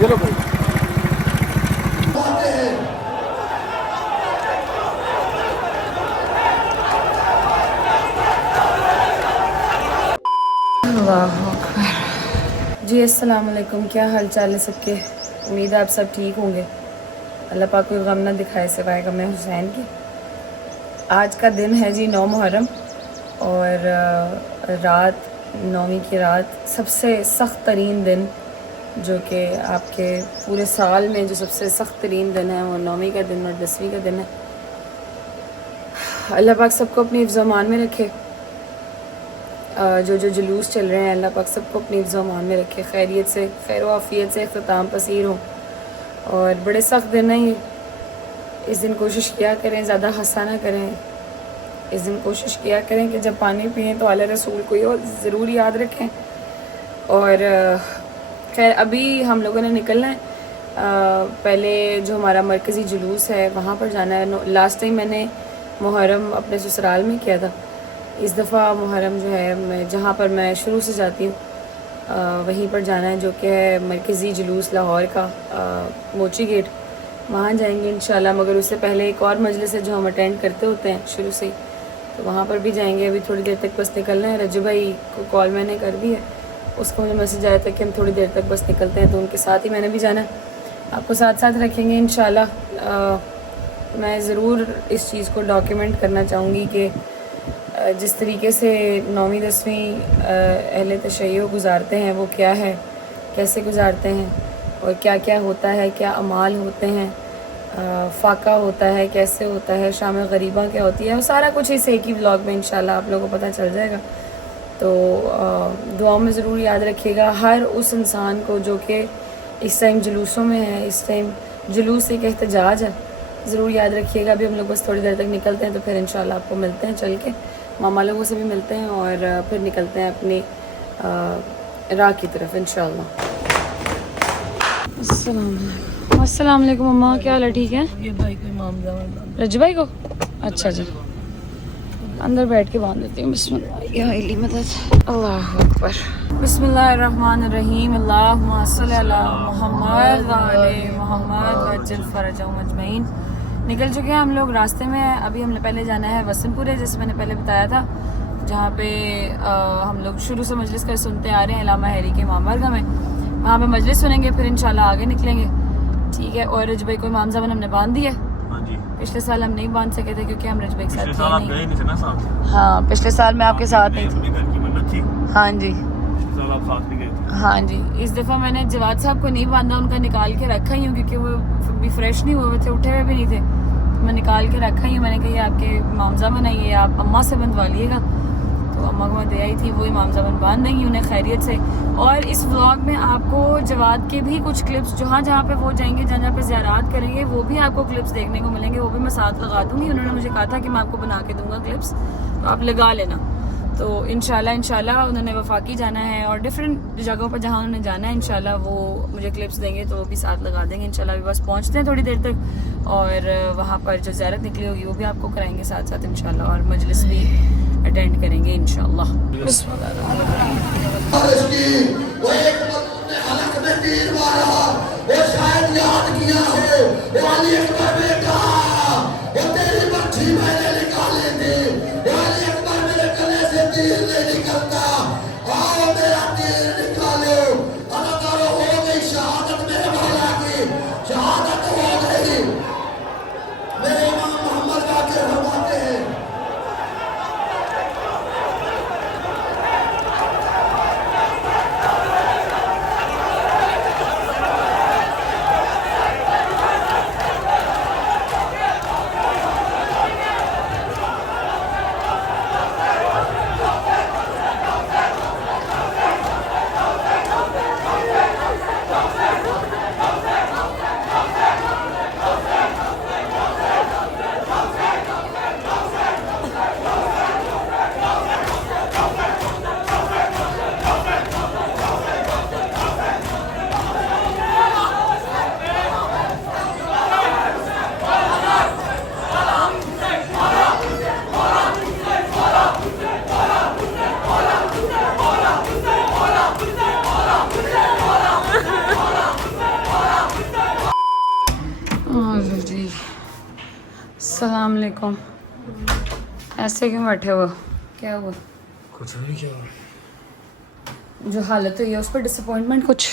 चलो भाई। जी अस्सलाम वालेकुम, क्या हाल चाल है सबके। उम्मीद है आप सब ठीक होंगे। अल्लाह पाक कोई गम ना दिखाए सिवाय गम हुसैन की। आज का दिन है जी 9 मुहर्रम और रात 9वीं की रात, सबसे सख्त तरीन दिन जो कि आपके पूरे साल में जो सबसे सख्त तरीन दिन है वो 9वीं का दिन और 10वीं का दिन है। अल्लाह पाक सबको अपनी हिफ्ज़ अमान में रखे। जो जुलूस चल रहे हैं अल्लाह पाक सबको अपनी हिफ्ज़ अमान में रखे, खैरियत से खैर आफ़ियत से इख्तिताम पसीर हों। और बड़े सख्त दिन है ये। इस दिन कोशिश किया करें ज़्यादा हंसा ना करें। इस दिन कोशिश किया करें कि जब पानी पिएं तो आला रसूल को ज़रूर याद रखें। और खैर अभी हम लोगों ने निकलना है। पहले जो हमारा मरकज़ी जुलूस है वहाँ पर जाना है। लास्ट टाइम मैंने मुहर्रम अपने ससुराल में किया था। इस दफ़ा मुहर्रम जो है मैं जहाँ पर मैं शुरू से जाती हूँ वहीं पर जाना है, जो कि है मरकज़ी जुलूस लाहौर का मोची गेट। वहाँ जाएंगे इंशाल्लाह। मगर उससे पहले एक और मजलिस है जो हम अटेंड करते होते हैं शुरू से ही, तो वहाँ पर भी जाएंगे। अभी थोड़ी देर तक बस निकलना है। रजू भाई को कॉल मैंने कर दी है, उसको मुझे मैसेज आया था कि हम थोड़ी देर तक बस निकलते हैं, तो उनके साथ ही मैंने भी जाना है। आपको साथ साथ रखेंगे इंशाल्लाह। मैं ज़रूर इस चीज़ को डॉक्यूमेंट करना चाहूँगी कि जिस तरीके से 9वीं 10वीं अहले तशय्युअ गुज़ारते हैं वो क्या है, कैसे गुज़ारते हैं और क्या क्या होता है, क्या अमाल होते हैं, फ़ाका होता है, कैसे होता है, शाम गरीबा क्या होती है, वो सारा कुछ इस एक ही व्लॉग में इंशाल्लाह आप लोगों को पता चल जाएगा। तो दुआओं में ज़रूर याद रखिएगा हर उस इंसान को जो कि इस टाइम जुलूसों में है। इस टाइम जुलूस एक एहतजाज है, ज़रूर याद रखिएगा। अभी हम लोग बस थोड़ी देर तक निकलते हैं तो फिर इंशाल्लाह आपको मिलते हैं चल के, मामा लोगों से भी मिलते हैं और फिर निकलते हैं अपनी राह की तरफ इंशाल्लाह। अस्सलाम वालेकुम मम्मा, क्या हाल है? ठीक है। ये भाई कोई मामला रजू भाई को अच्छा जी अंदर बैठ के बांध देती हूँ। बिस्मिल्लाह मदद। अल्लाह अकबर। बिस्मिल्लाहिर्रहमानिर्रहीम। अल्लाहुम्मा सल्ली अला मुहम्मद व आले मुहम्मद वअज्जिल फरजहुम अजमईन। निकल चुके हैं हम लोग रास्ते में। अभी हमने पहले जाना है वसनपुरे, जैसे मैंने पहले बताया था, जहाँ पे हम लोग शुरू से मजलिस कर सुनते आ रहे हैं इलामा हैरी के इमामबारगाह में। वहाँ पे मजलिस सुनेंगे, फिर इंशाल्लाह आगे निकलेंगे। ठीक है। और रजू भाई को इमाम ज़मान हमने बांध दिया। पिछले साल हम नहीं बांध सके थे क्योंकि हम रजू भाई के साथ थे नहीं। हाँ, पिछले साल मैं आपके साथ नहीं थी। हाँ जी, हाँ जी। इस दफ़ा मैंने जवाद साहब को नहीं बांधा, उनका निकाल के रखा ही हूँ क्योंकि वो भी फ्रेश नहीं हुए थे, उठे हुए भी नहीं थे। तो मैं निकाल के रखा ही हूँ। मैंने कहा आपके इमामज़ा बनाइए, आप अम्मा से बंधवा लिएगा। तो अम्मा को मैं दे आई थी, वो इमामज़ा बन बांध देंगी उन्हें खैरियत से। और इस व्लॉग में आपको जवाद के भी कुछ क्लिप्स, जहाँ पे वो जाएंगे, जहाँ पे ज़ियारात करेंगे, वो भी आपको क्लिप्स देखने को मिलेंगे। वो भी मैं साथ लगा दूँगी। उन्होंने मुझे कहा था कि मैं आपको बना के दूँगा क्लिप्स, तो आप लगा लेना। तो इंशाल्लाह उन्होंने वफाकी जाना है और डिफरेंट जगहों पर जहाँ उन्होंने जाना है इंशाल्लाह वो मुझे क्लिप्स देंगे, तो वो भी साथ लगा देंगे इंशाल्लाह। अभी बस पहुँचते हैं थोड़ी देर तक और वहाँ पर जो ज़ियारत निकली होगी वो भी आपको कराएंगे साथ साथ इंशाल्लाह, और मजलिस भी अटेंड करेंगे इंशाल्लाह। वालेकुम। ऐसे क्यों बैठे हो? क्या हुआ? कुछ नहीं क्या जो हालत हुई है उस पर डिसअपॉइंटमेंट कुछ?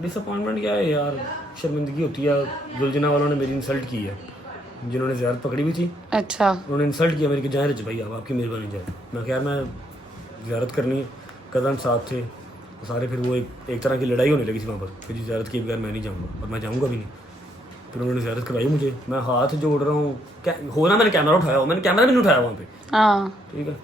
डिसअपॉइंटमेंट क्या है यार, शर्मिंदगी होती है। जुलजना वालों ने मेरी इंसल्ट की है, जिन्होंने ज़्यारत पकड़ी हुई थी। अच्छा। उन्होंने इंसल्ट किया मेरी कि जाए रज भाई आप, आपकी मेहरबानी जाए। मैं कहा यार मैं ज़्यारत करनी है, कदम साथ थे तो सारे। फिर वो एक तरह की लड़ाई होने लगी थी वहाँ पर कि जी ज़्यारत के बगैर मैं नहीं जाऊँगा और मैं जाऊँगा भी नहीं। फिर उन्होंने ज़्यारत करवाई मुझे, मैं हाथ जोड़ रहा हूँ, क्या हो रहा, मैंने कैमरा उठाया हो, मैंने कैमरा भी नहीं उठाया वहाँ पे। हाँ ठीक है,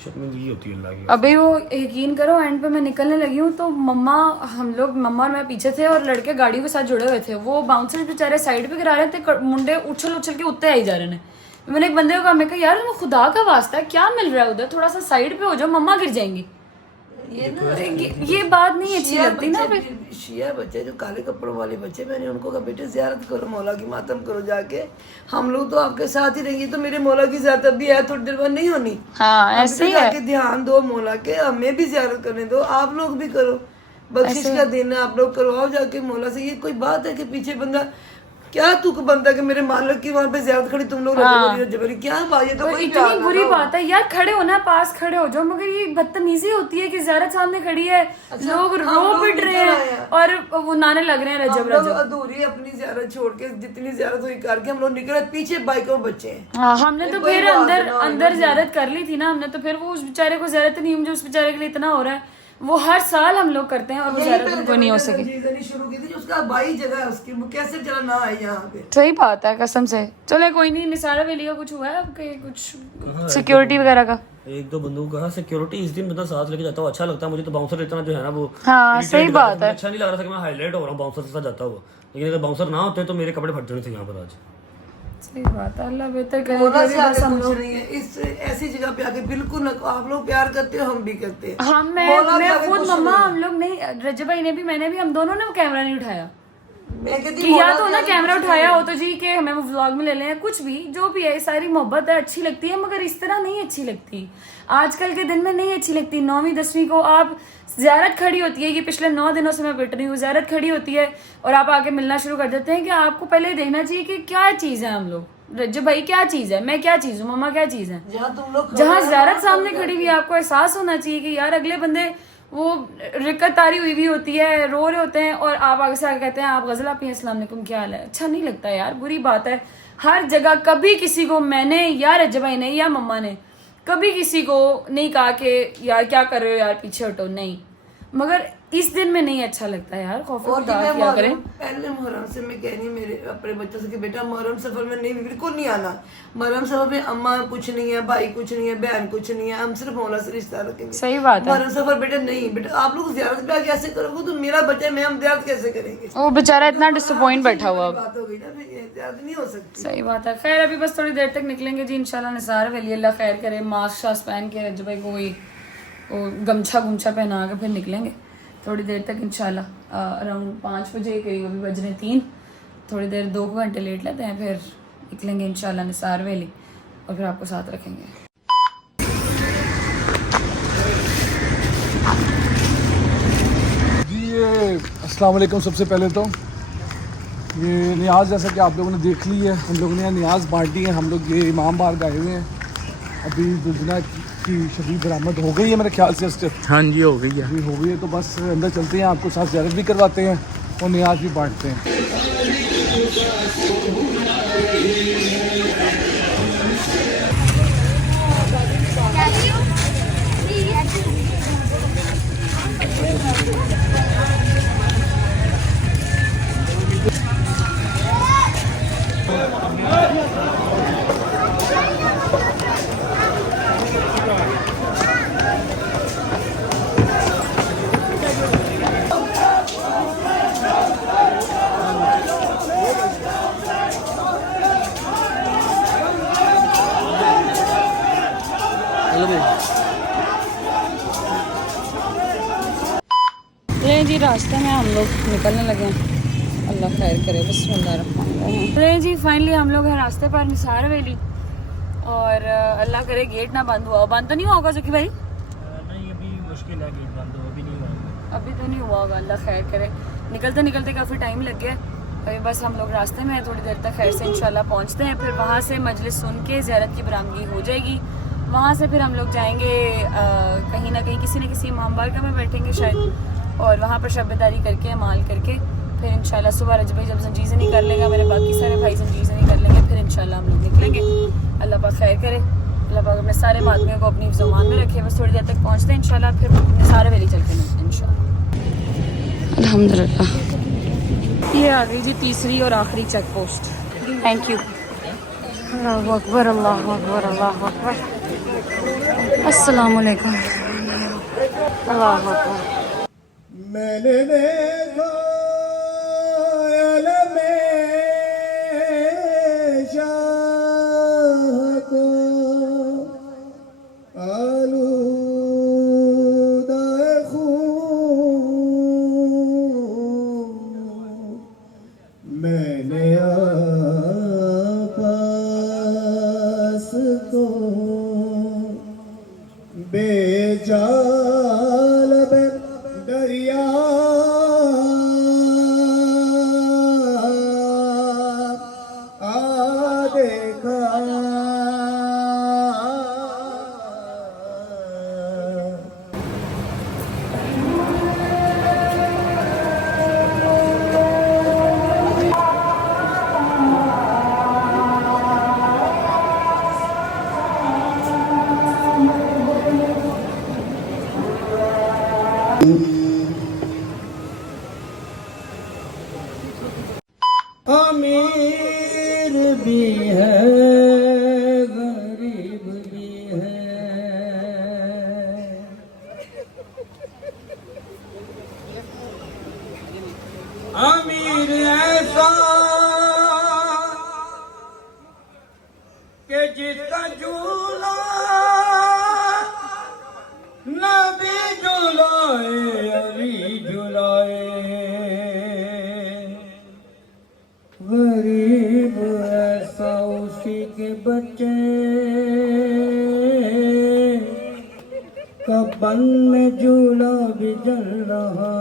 शर्मिंदगी होती है अल्लाह की। अभी वो यकीन करो एंड पे मैं निकलने लगी हूँ तो मम्मा और मैं पीछे थे और लड़के गाड़ी के साथ जुड़े हुए थे। वो बाउंसर बेचारे साइड पे गिरा रहे थे, मुंडे उछल उछल के उत्ते आई जा रहे हैं। मैंने एक बंदे को कहा, मैं कहा यार वो खुदा का वास्ता है, क्या मिल रहा है उधर, थोड़ा सा साइड पे हो जाओ, मम्मा गिर जाएंगी। ये बात नहीं अच्छी लगती ना। शिया बच्चे जो काले कपड़ों वाले बच्चे, मैंने उनको कहा बेटे ज़ियारत करो, मौला की मातम करो जाके, हम लोग तो आपके साथ ही रहेंगे। तो मेरे मौला की ज़ियारत भी है, थोड़ी देर बाद नहीं होनी। हाँ ऐसे ही है। जाके ध्यान दो मौला के, हमें भी ज़ियारत करने दो, आप लोग भी करो, बख्शिश का दिन है, आप लोग करवाओ जाके मौला से। ये कोई बात है कि पीछे बंदा क्या तुक बनता कि मेरे मालिक की वहाँ पे ज़ियारत खड़ी, तुम लोग रजबरी क्या बात, ये तो कोई इतनी बुरी बात है यार। खड़े हो ना, पास खड़े हो जाओ, मगर ये बदतमीजी होती है कि ज़ियारत सामने खड़ी है, लोग रो पिट रहे हैं और वो नाने लग रहे हैं रजब रजब। अधूरी अपनी ज़ियारत छोड़ के, जितनी ज़ियारत हुई करके हम लोग निकले, पीछे बाइकों बच्चे हैं। हाँ हमने तो फिर अंदर ज़ियारत कर ली थी ना हमने, तो फिर वो उस बेचारे को ज़ियारत नहीं, मुझे उस बेचारे के लिए इतना हो रहा है। वो हर साल हम लोग करते हैं और वो ज़ियारत उनको नहीं हो सकी। शुरू की थी, उसका भाई जगह है उसकी, वो कैसे चला ना आए यहाँ पे। सही बात है कसम से। चले कोई नहीं, निसारा वैली का कुछ हुआ है आपके, कुछ सिक्योरिटी वगैरह का? एक दो बंदों को कहा सिक्योरिटी इस दिन बंदा साथ लेके जाता हुआ अच्छा लगता है मुझे। तो बाउंसर इतना जो है ना वो हाँ सही बात है। अच्छा नहीं लग रहा था कि मैं हाईलाइट हो रहा हूँ बाउंसर के साथ जाता हुआ। लेकिन अगर बाउंसर ना होते तो मेरे कपड़े फट जाने थे यहाँ पर आज। सही बात है, अल्लाह बेहतर करे। कुछ नहीं है इस ऐसी जगह पे आके, बिल्कुल ना, आप लोग प्यार करते हो, हम भी करते हैं। मैं खुद मम्मा, हम लोग नहीं, रजब भाई ने भी, मैंने भी, हम दोनों ने कैमरा नहीं उठाया। मैं कहती कि या तो ना कैमरा उठाया हो तो जी कि हमें वो व्लॉग में ले लें, कुछ भी जो भी है, सारी मोहब्बत है, अच्छी लगती है, मगर इस तरह नहीं अच्छी लगती। आजकल के दिन में नहीं अच्छी लगती। 9वीं 10वीं को आप ज़ियारत खड़ी होती है कि पिछले 9 दिनों से मैं बैठ रही हूँ, ज़ियारत खड़ी होती है और आप आके मिलना शुरू कर देते हैं कि आपको पहले देखना चाहिए कि क्या चीज़ है हम लोग। रज्जू भाई क्या चीज़ है, मैं क्या चीज़ हूँ, मम्मा क्या चीज़ है। जहाँ ज़ियारत सामने खड़ी हुई है, आपको एहसास होना चाहिए कि यार अगले बंदे वो रिकत तारी हुई भी होती है, रो रहे होते हैं और आप आगे से आगे कहते हैं आप गज़ल आप ही अस्सलाम वालेकुम क्या हाल है। अच्छा नहीं लगता यार, बुरी बात है। हर जगह कभी किसी को मैंने या रज्जू भाई ने या मम्मा ने कभी किसी को नहीं कहा कि यार क्या कर रहे हो यार, पीछे हटो, नहीं। मगर इस दिन में नहीं अच्छा लगता यार। खौफ खुदा क्या करें। पहले मुहर्रम से मैं कह रही मेरे अपने बच्चों से कि बेटा मुहर्रम सफर में नहीं, बिल्कुल नहीं आना। मुहर्रम सफर में अम्मा कुछ नहीं है, भाई कुछ नहीं है, बहन कुछ नहीं है, हम सिर्फ मौला से रिश्ता रखेंगे। सही बात है। मुहर्रम सफर बेटा नहीं, बेटा आप लोग ज़ियारत पे कैसे करोगे, तो मेरा बच्चा है, मैं हम ज़ियारत कैसे करेंगे। वो बेचारा इतना डिसअपॉइंट बैठा हुआ। बात हो गई ना, फिर ज़ियारत नहीं हो सकती। सही बात है। खैर अभी बस थोड़ी देर तक निकलेंगे जी इंशाल्लाह। निसार वली अल्लाह खैर करे, मास्क शास्क पहन के रज्जू भाई को वही गमछा गुमछा पहना के फिर निकलेंगे थोड़ी देर तक इंशाल्लाह। अराउंड 5 बजे करीब, अभी बज रहे 3, थोड़ी देर 2 घंटे लेट लेते हैं, फिर निकलेंगे इंशाल्लाह निसार वैली और फिर आपको साथ रखेंगे। जी ये अस्सलाम वालेकुम। सबसे पहले तो ये नियाज़ जैसा कि आप लोगों ने देख ली है, हम लोगों ने यहाँ नियाज़ बांटी है। हम लोग ये इमाम बार गए हुए हैं। अभी दुजना की शरीफ बरामद हो गई है मेरे ख्याल से। हाँ जी हो गई है। अभी हो गई है तो बस अंदर चलते हैं, आपको साथ ज़ियारत भी करवाते हैं और नियाज़ भी बांटते हैं। ले जी रास्ते में हम लोग निकलने लगे हैं, अल्लाह खैर करे। बिस्मिल्लाह। ले जी फाइनली हम लोग हैं रास्ते पर निसार वैली और अल्लाह करे गेट ना बंद हुआ। बंद तो नहीं होगा जकी भाई? नहीं अभी मुश्किल है, गेट बंद हो, अभी नहीं हुआ। अभी तो नहीं हुआ होगा, अल्लाह खैर करे। निकलते निकलते काफ़ी टाइम लग गया अभी बस हम लोग रास्ते में हैं, थोड़ी देर तक खैर से इंशाल्लाह पहुंचते हैं। फिर वहाँ से मजलिस सुन के ज़ियारत की बरामदगी हो जाएगी। वहाँ से फिर हम लोग जाएंगे कहीं ना कहीं किसी न किसी इमाम बारगाह में बैठेंगे शायद, और वहाँ पर शब्बदारी करके माल करके फिर इंशाल्लाह सुबह रजब भाई जब जंजीज़ कर लेगा, मेरे बाकी सारे भाई जंजीज़ कर लेंगे, फिर इंशाल्लाह हम लोग निकलेंगे। अल्लाह पाक खैर करे, अल्लाह पाक अपने सारे मातमियों को अपनी ज़ुबान में रखे। बस थोड़ी देर तक पहुँचते हैं इंशाल्लाह, फिर सारे वेली चल के मिलते हैं इंशाल्लाह। अल्हम्दुलिल्लाह ये आ गई जी तीसरी और आखिरी चेक पोस्ट। Thank you. अल्लाहु अकबर, अल्लाहु अकबर, अल्लाहु अकबर, अस्सलाम वालेकुम, अल्लाहु अकबर। मैंने देखा अलमे शाह को आलूदा खून, मैंने आपास को बेजाल दरिया आ देखा, अमीर भी है गरीब भी है, अमीर ऐसा कि जिसका झूला नबी झुलाए अली झुलाए, गरीब ऐसा उसी के बच्चे कब्बन में झूला भी जल रहा,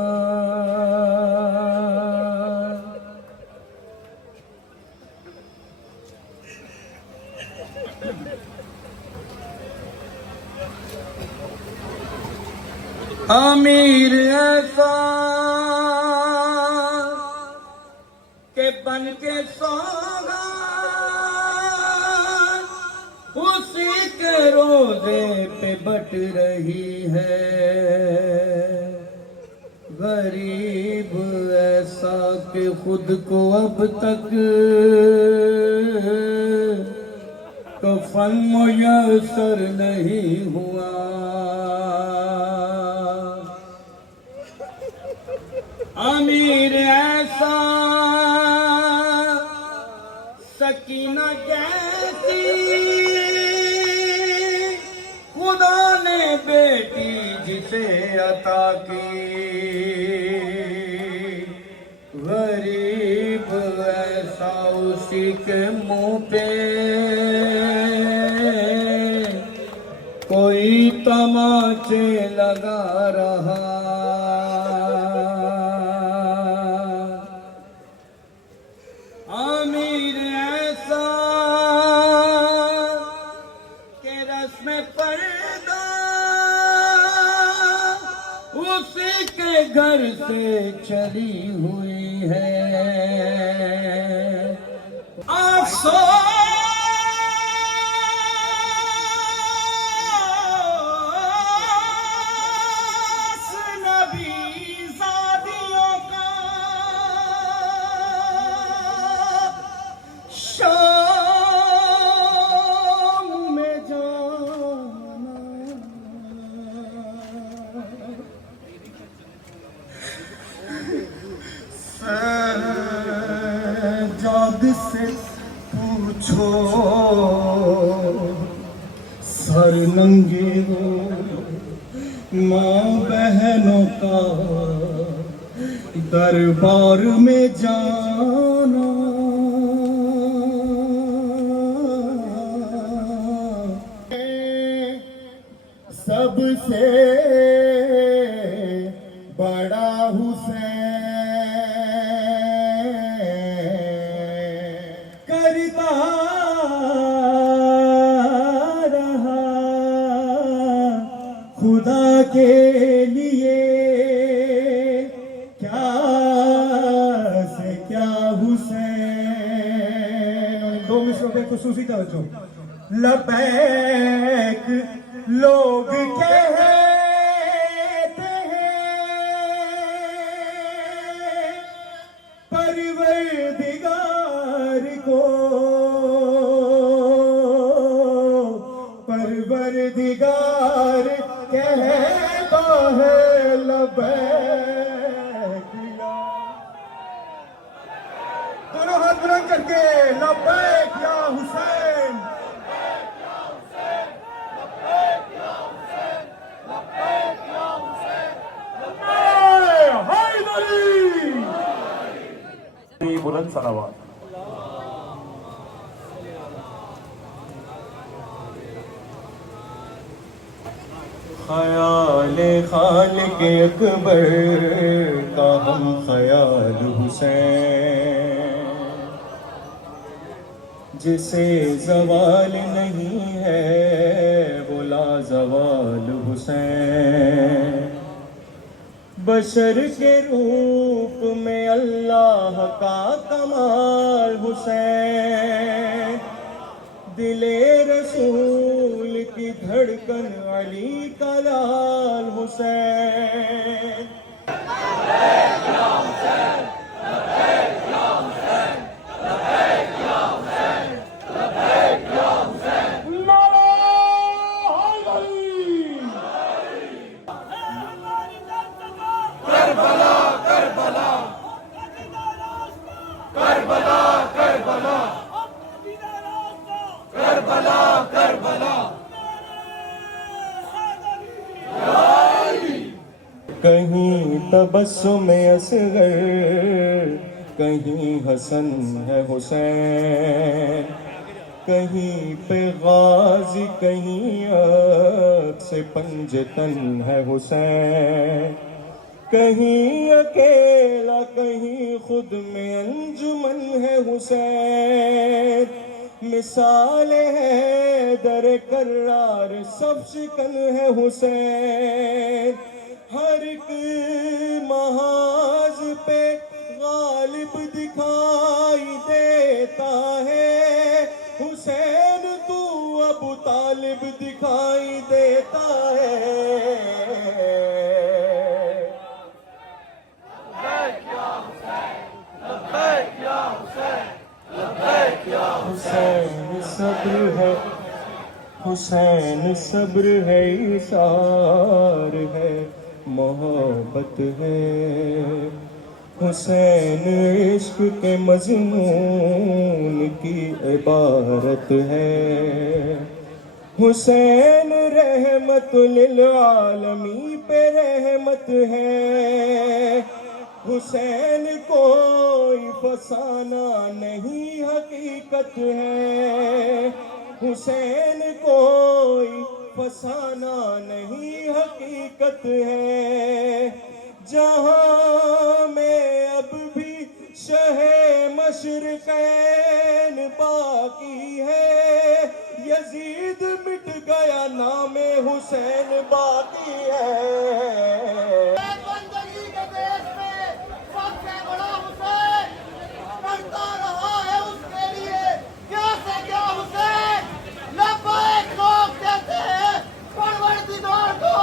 अमीर ऐसा के बन के सोगा उसी के रोजे पे बट रही है, गरीब ऐसा कि खुद को अब तक कफन मुयस्सर नहीं हुआ, अमीर ऐसा सकीना जैसी खुदा ने बेटी जिसे अता की, गरीब ऐसा उसी के मुंह पे कोई तमाचे लगा रहा, अमीर ऐसा के रस्म पर्दा उसी के घर से चली हुई है, अफसोस नबी ज़ादियों का शाम में जाना, सजाद से पूछो सर नंगे हो माँ बहनों का दरबार में जाना, सबसे बड़ा हुसैन बच्चों पे खुसूसी तवज्जो। लबैक लोग कहते हैं परवरदिगार को, परवरदिगार कहता है लबैक। दोनों हाथ बुलंद करके लबैक या हुसैन। बुलंद सलावत। ख्याल खालिक अकबर का हम ख्याल हुसैन, जिसे जवाल नहीं है वो लाजवाल हुसैन। बशर के रूप में अल्लाह का कमाल हुसैन। दिले रसूल की धड़कन अली का लाल हुसैन। कहीं तबस्सुम असगर, कहीं हसन है हुसैन। कहीं पे गाजी, कहीं से पंजतन है हुसैन। कहीं अकेला, कहीं खुद में अंजुमन है हुसैन। मिसाल है दर करार, सब शिकन है हुसैन। हर एक महाज पे गालिब दिखाई देता है हुसैन। तू अबू तालिब दिखाई देता है। हुसैन सब्र है, हुसैन सब्र है, इसार है, मोहब्बत है। हुसैन इश्क के मजमून की इबारत है। हुसैन रहमतुल आलमी पे रहमत है। हुसैन कोई फसाना नहीं हकीकत है। हुसैन कोई फसाना नहीं हकीकत है। जहां में अब भी शहे मशरक़ैन बाकी है। यजीद मिट गया, नामे हुसैन बाकी है। बंदगी के देश में सबसे बड़ा हुसैन करता रहा है उसके लिए क्या से क्या हुसैन। लब्बैक लोग कहते हैं परवरदिगार को,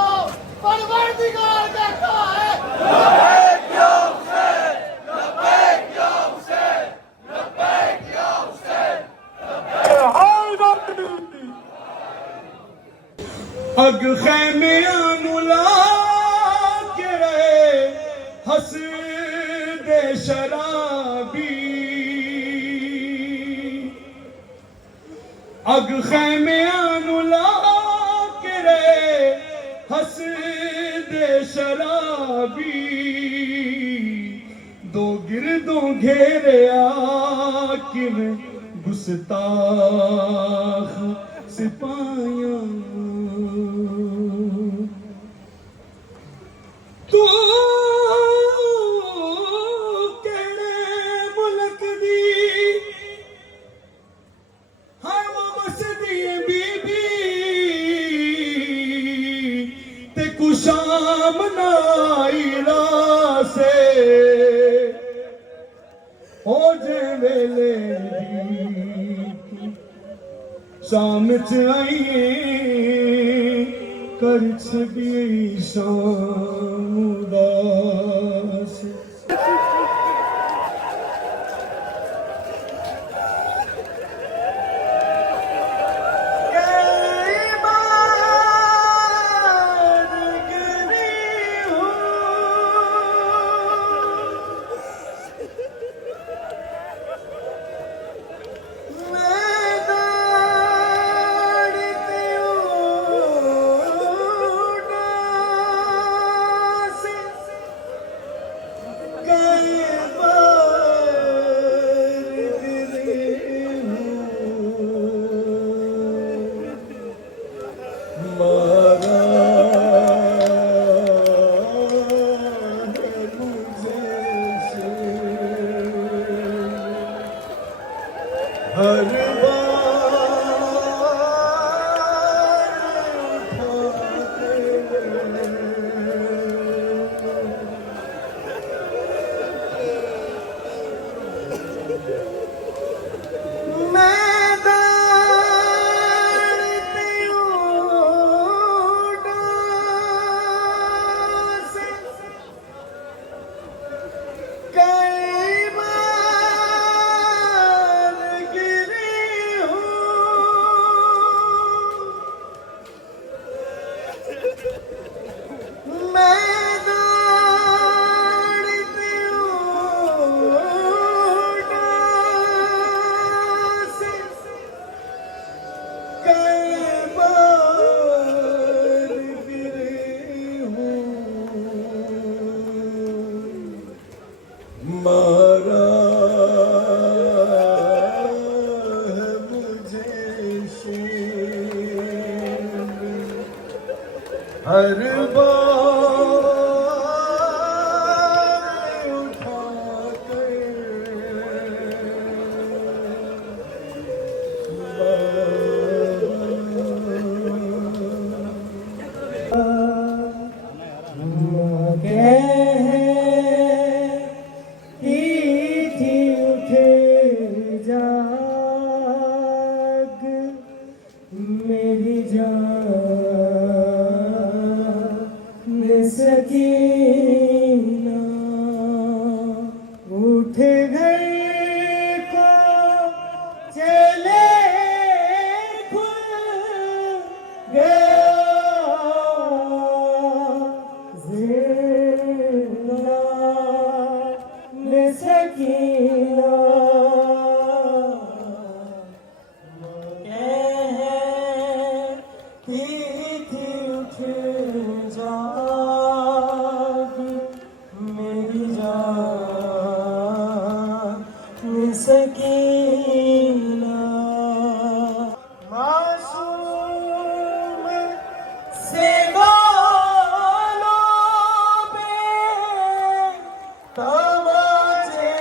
परवरदिगार कहता है लब्बैक या हुसैन, लब्बैक या हुसैन, लब्बैक या हुसैन, अग खैमे मुला के रहे हसद शराबी। अग खैमे मुला के रहे हसद शराबी। दो गिरदों घेरे आकिब गुस्ताख सिपाहियों। तू केड़े मुल्क दी हर वो बसदी बीबी। ते कुशाम नाई रासे हो जे वेले दी सामच आइए कर छड़िए शाम उदास हर मारा है मुझे शेर हर बार उठा मेरी जान सकीना उठ गए को चले खुल गया जिंदा सकीना मेरी जान सकीना मासूम से गालों पे तमाचे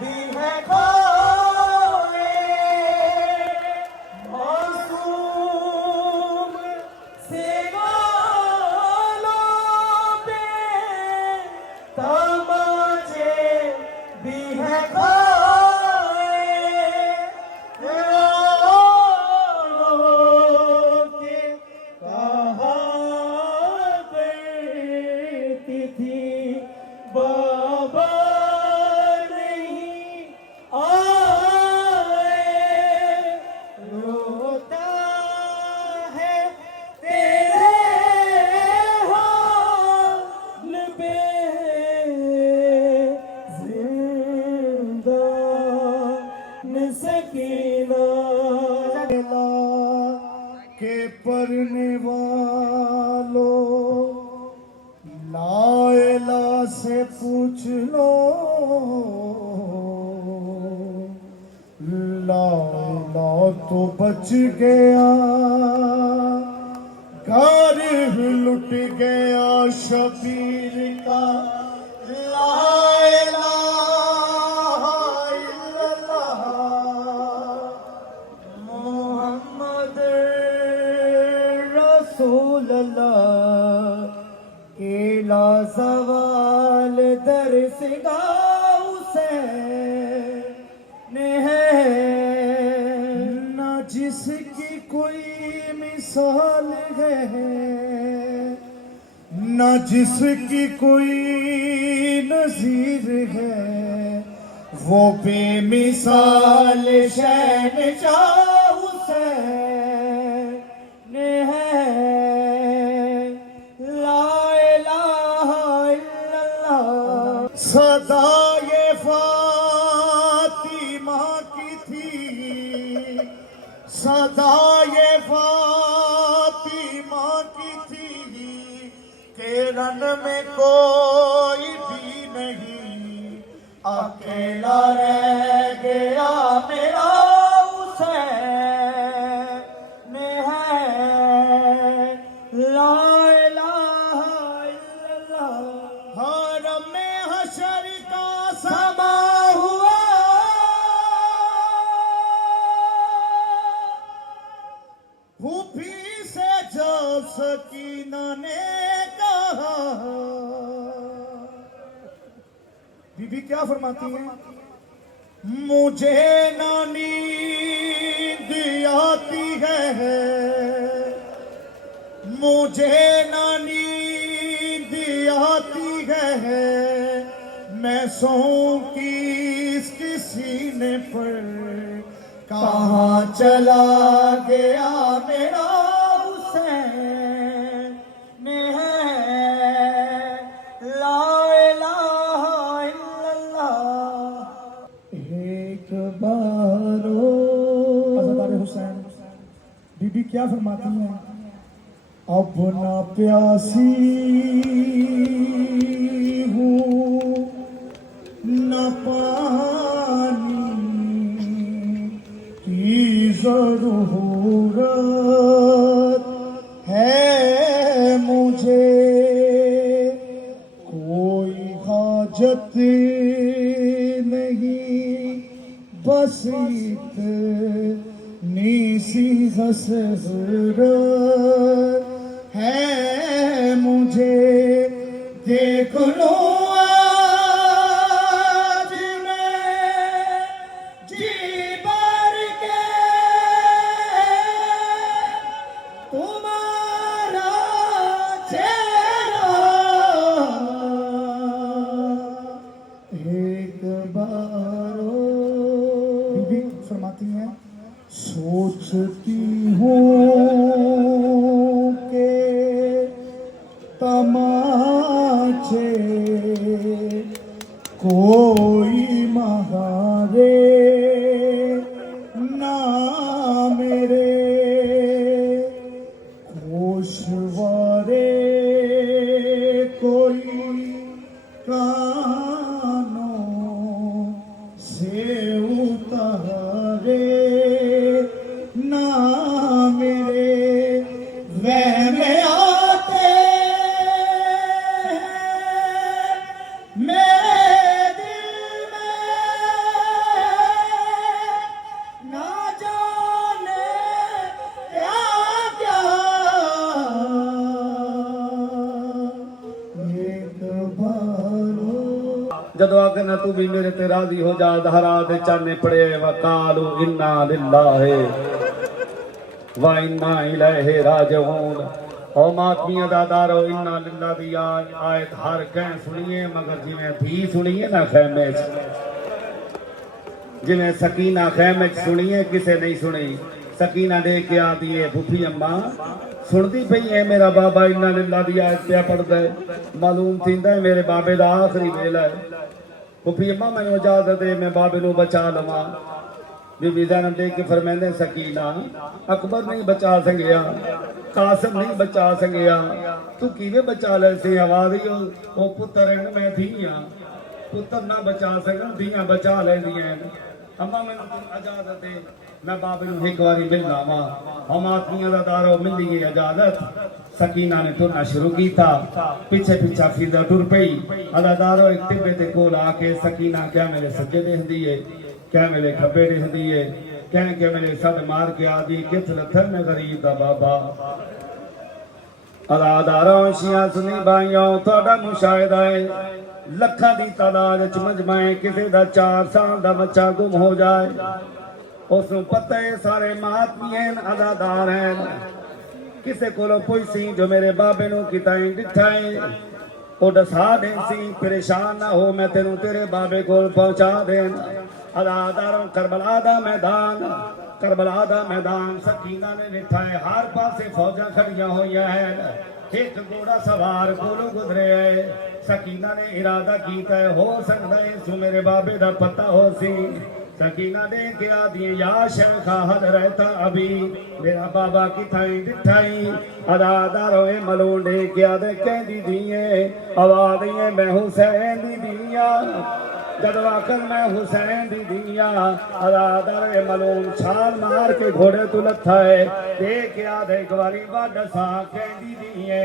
भी है खाए मासूम से तमाचे भी है खाए के कहा करती थी बाबा नहीं आए रोता है तेरे हाल पे सकीना के पढ़ने वालों लायला से पूछ लो लायला तो बच गया घर लुट गया शबीर का लायला केला सवाल दर्स गाँव से है न जिसके कोई मिसाल है, न जिसकी कोई नजीर है, वो बेमिसाल शहनशाह हुसैन है। ला इलाहा इल्लल्लाह। सदा ये फातिमा की थी, सदा ये फातिमा की थी, के रन में कोई भी नहीं, अकेला रह गया मेरा हुसैन है। ला इलाहा इल्लल्लाह। हरम में हशर का समा हुआ, भूपी से जब सकीना ने कहा। बीबी क्या फरमाती हैं? मुझे ना नींद आती है, मुझे ना नींद आती है, मैं सोऊं किसके सीने पर, कहाँ चला गया मेरा हुसैन है। ला इलाहा इल्लल्लाह। एक बारो अज़ादार हुसैन। बीबी क्या फरमाती हैं? अब ना प्यासी हूँ न पानी की जरूरत है मुझे, कोई हाजत नहीं, बस इतनी सी हसरत है मुझे। देख लो आज मैं जी भर के तुम्हारा चेहरा, एक बारो। बीबी फरमाती हैं, सोचती हूँ के तमाचे कोई महारे ना मेरे, गोशवारे कोई कानों से उतारे ना मेरे, वहम आते मेरे दिल में, ना जाने क्या क्या। एक बारो जदों आके ना तू भी मेरे ते राजी हो जा, दहरा दे चाने पड़े वकालू इन्ना लिल्लाहि व इन्ना इलैहि राजिऊन। ओ मातमिया दा दारो इन्ना लिल्लाह दी आयत हर कह सुनिए, मगर जिवें भी सुनिए ना खैमे च, जिवें सकीना खैमे च सुनिए किसे नहीं सुनी। सकीना दे के आती है फुफी अम्मा सुनती पई है मेरा बाबा इन्ना लिल्लाह दी आयत पे पढ़दा है, मालूम थींदा है मेरे बाबे दा आखिरी वेला है। फुफी अम्मा मैनू इजाजत दे मैं बाबे नू बचा लवां। बीबी ज़ैनब दे के फरमांदे सकीना अकबर नहीं बचा सकिया, कासिम नहीं बचा सकिया, तू किवें बचा ले से आवाज़ ही ओ पुत्र मैं धीआं, पुत्र ना बचा सकन धीआं बचा लैंदियां। अम्मा मैनू इजाजत दे मैं बाबे नू एक बारी मिलना वा। हम आदमियों दा दारो मिली गई इजाजत। सकीना ने टुरना शुरू किया, पीछे पीछे फिर टुर पई। अदादारो एक टिब्बे ते कोल आके सकीना क्या मेरे सज्जे देखदी है, क्या मेरे खब्बे देखदी है, क्या के मेरे सद मार के आदि किस रथर में गरीब दा बाबा। अदादारो शिया सुनी भाइयों थोड़ा मुशाहिदा है, लखा दी तादाद च मजमाए किसी दा 4 साल दा बच्चा गुम हो जाए, उसनू पता है सारे महात्मी हैं अदादार हैं किसे कोलो पुछसी जो मेरे बाबे नू किताई दिठाई ओ दसा देसी परेशान ना हो मैं तेनू तेरे बाबे कोल पहुंचा देन अदादारों करबला दा मैदान सकीना ने निठा है हर पासे फौजा खड़िया होइया है एक घोड़ा सवार कोलों गुजरे है सकीना ने इरादा कीता है हो सकता है सु मेरे बाबे दा पता हो सी सकीना ने क्या दिए या शेखा हद रहता अभी मेरा बाबा किथाई दिठाई अदादारो ए मलोंडे क्या दे कहदी दिए आवाज दिए मैं हुसैन दी दिया जब आकर मैं हुसैन दी दिया अदादार ए मलोम छाल मार के घोड़े तू लथा है देख याद एक बारी वाड सा कहदी दिए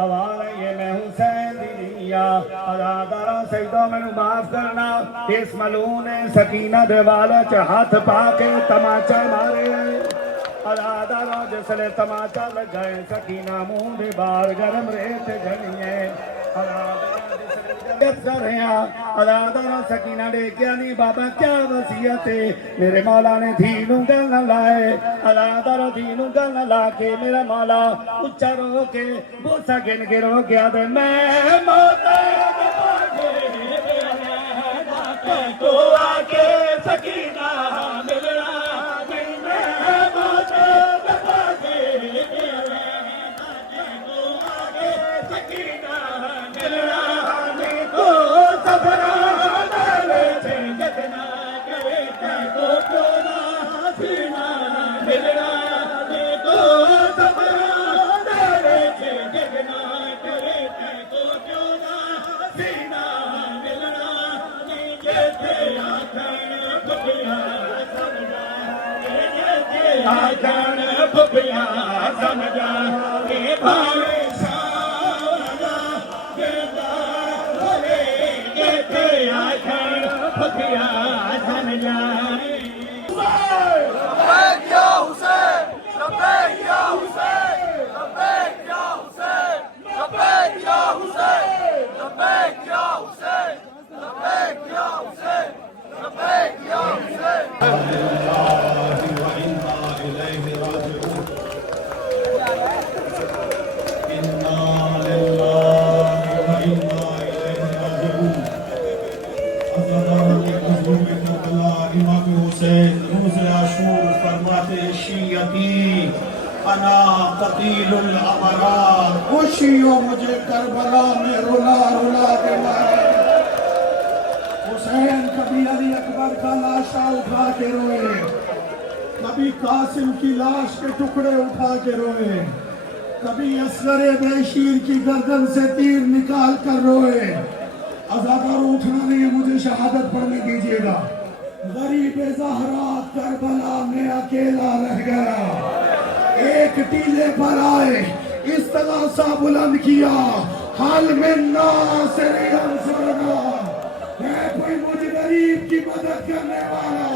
आवाज ये मैं हुसैन दी दिया अदादार सईदो मैनू माफ करना इस मलूम ने सकीना दे वाले च हाथ पा के तमाचा मारे अदादारों जिसले तमाचा लगाए सकीना मुंह दे बार गरम रेत घनिए अदादारों सकीना दे क्या नहीं बाबा क्या वसीयत है मेरे मौला ने धीनू गल न लाए अदादारों धीनू गल न ला के मेरा मौला उच्चा रो के बोसा गिन के रो गया दे मैं मौला तो आके सकीना मिलना आखन भुखिया समझा के भावे सावरा गेदा भले के आखन भुखिया समझा लब्बैक या हुसैन लब्बैक या हुसैन लब्बैक या हुसैन लब्बैक या हुसैन लब्बैक या हुसैन लब्बैक या हुसैन लब्बैक या हुसैन खुशियों मुझे करबला में रुला रुला के मारे हुसैन कभी अली अकबर का लाशा उठा के रोए कभी कासिम की लाश के टुकड़े उठा के रोए कभी असगर बेशीर की गर्दन से तीर निकाल कर रोए अज़ादार उठना नहीं है मुझे शहादत पढ़ने दीजिएगा गरीब ज़हरा करबला में अकेला रह गया एक टीले पर आए इस तरह सा बुलंद किया हाल में नासिर अंसुरना है कोई मुझे गरीब की मदद करने वाला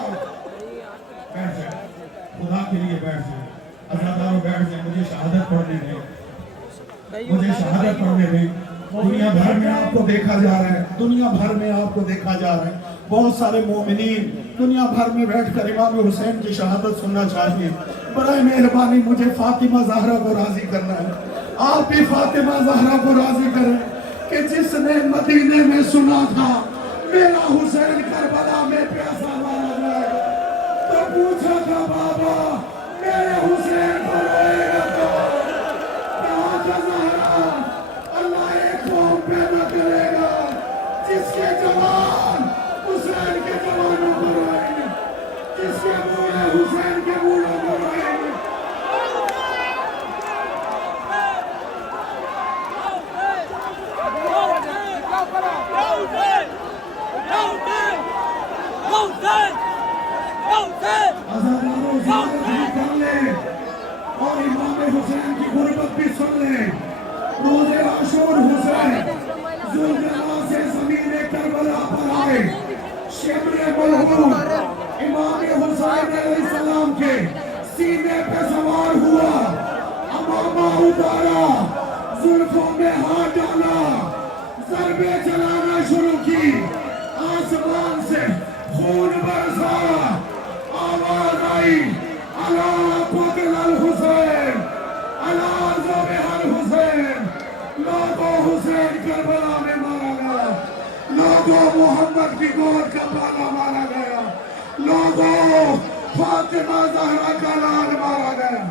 बैठ जाए खुदा के लिए बैठ जाए अज़ादारों बैठ जाए मुझे शहादत पढ़ने दें मुझे शहादत पढ़ने दें दुनिया भर में आपको देखा जा रहा है दुनिया भर में आपको देखा जा रहा है बहुत सारे मोमिनीन दुनिया भर में बैठकर इमाम हुसैन की शहादत सुनना चाहिए बड़ी मेहरबानी मुझे फातिमा ज़हरा को राजी करना है आप भी फातिमा ज़हरा को राजी करें कि जिसने मदीने में सुना था मेरा हुसैन करबला में प्यासा मारा जाएगा तो पूछा था बाबा मेरे हुसैन को रोएगा कहाँ था ज़हरा अल्लाह एक कौम पैदा करेगा जिसके जवान हुसैन के जवानों को रोएंगे जिसके बूढ़े हुसैन के बूढ़ों को रोएंगे और इमाम हुसैन की गुर्बत भी सुन ले रोज़े आशूर हुसैन जुल्फ़िकार से ज़मीन करबला पर आए शिब्र मलहूम इमाम हुसैन अलैहिस्सलाम के सीने पे सवार हुआ अमामा उतारा जुल्फों में हाथ डाला ज़रबे चलाना शुरू की आसमान से खून बरसा आवाज लोगों मोहम्मद की गोद का बाला मारा गया, लोगों फातिमा ज़हरा का लाल मारा गया।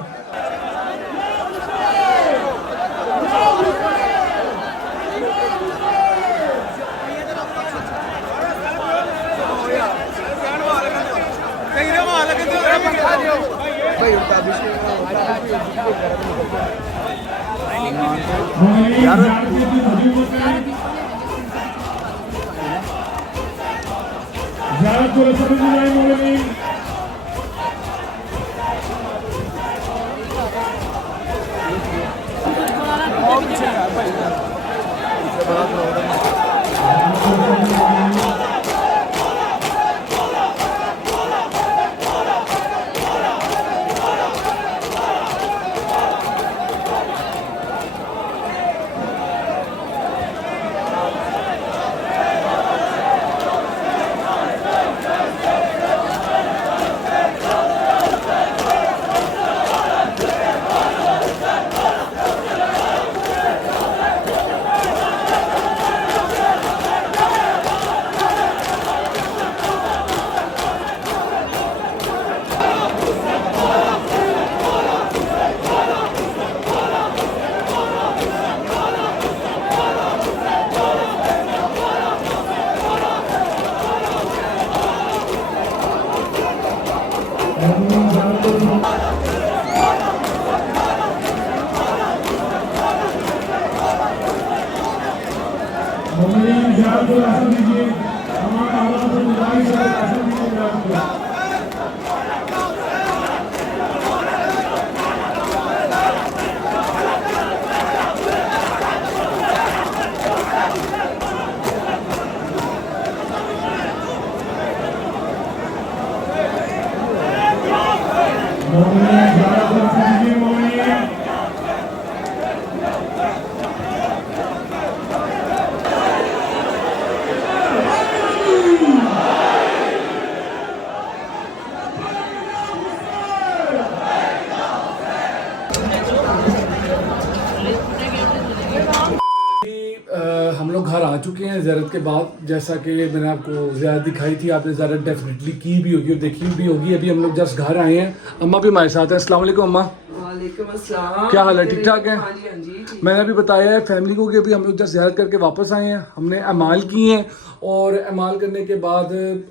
हम लोग घर आ चुके हैं ज़ियारत के बाद। जैसा कि मैंने आपको ज़ियारत दिखाई थी, आपने ज़ियारत डेफिनेटली की भी होगी और देखी भी होगी। अभी हम लोग जस्ट घर आए हैं। अम्मा भी हमारे साथ हैं। अस्सलाम वालेकुम अम्मा। वालेकुम अस्सलाम। क्या हाल है, ठीक ठाक है? हाँ जी, हाँ जी। मैंने अभी बताया है फैमिली को कि अभी हम लोग जस्ट ज़ियारत करके वापस आए हैं। हमने अमाल की हैं और अमाल करने के बाद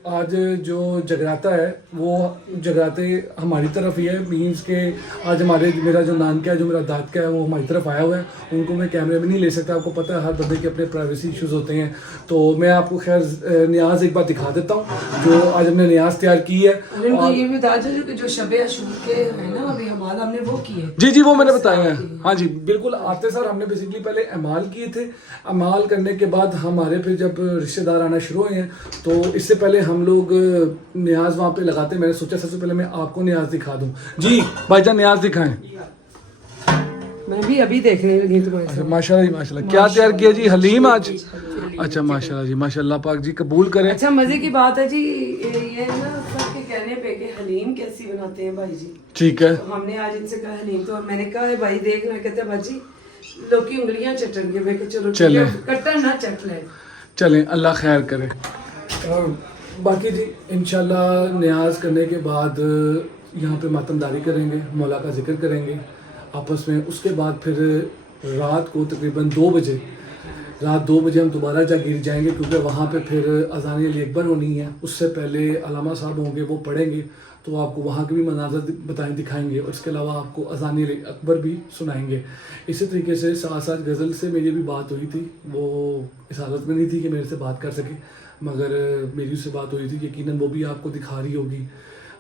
आज जो जगराता है वो जगराते हमारी तरफ ही है। मीन्स के आज मेरा जो नानका है, जो मेरा दादका है, वो हमारी तरफ आया हुआ है। उनको मैं कैमरे में नहीं ले सकता, आपको पता है हर बंदे के अपने प्राइवेसी इश्यूज होते हैं। तो मैं आपको खैर न्याज एक बार दिखा देता हूँ जो आज हमने न्याज तैयार की है। और ये भी बता दो कि जो शबे अशूर के है ना अभी हमाल हमने वो की है। जी वो मैंने बताया है। हाँ जी बिल्कुल। आते सर हमने बेसिकली पहले अमाल किए थे। अमाल करने के बाद हमारे फिर जब रिश्तेदार आना शुरू हुए हैं तो इससे पहले हम लोग न्याज वहाँ पे लगाते। मैंने सोचा सबसे पहले मैं आपको न्याज दिखा दूँ। जी भाईजान न्याज दिखाएं। मैं भी अभी देखने लगी तुम्हारे अच्छा माशाल्लाह जी माशाल्लाह। क्या तैयार किया जी? हलीम आज। अच्छा माशाल्लाह जी माशाल्लाह, पाक जी कबूल करें। अच्छा मजे की बात है जी, ये ना सबके कहने पे कि हलीम कैसी बनाते हैं भाई जी। ठीक है। तो हमने आज इनसे कहा हलीम, तो मैंने कहा है भाई देखना, कहते हैं भाजी लोग की उंगलियां चटन के। मैं कहा चलो चले कट्टन ना चट ले। चलें अल्लाह खैर करे। और बाकी जी इंशाल्लाह न्याज करने के बाद यहाँ पे मातमदारी करेंगे, मौला का जिक्र करेंगे आपस में। उसके बाद फिर रात को तकरीबन 2 बजे हम दोबारा जागीर जाएंगे क्योंकि वहाँ पे फिर अज़ान अली अकबर होनी है। उससे पहले अलामा साहब होंगे, वो पढ़ेंगे तो आपको वहाँ के भी मनाज़र दिखाएंगे और इसके अलावा आपको अज़ान अली अकबर भी सुनाएंगे। इसी तरीके से साथ साथ गज़ल से मेरी भी बात हुई थी। वो इस हालत में नहीं थी कि मेरे से बात कर सके, मगर मेरी उससे बात हुई थी। यकीनन वो भी आपको दिखा रही होगी।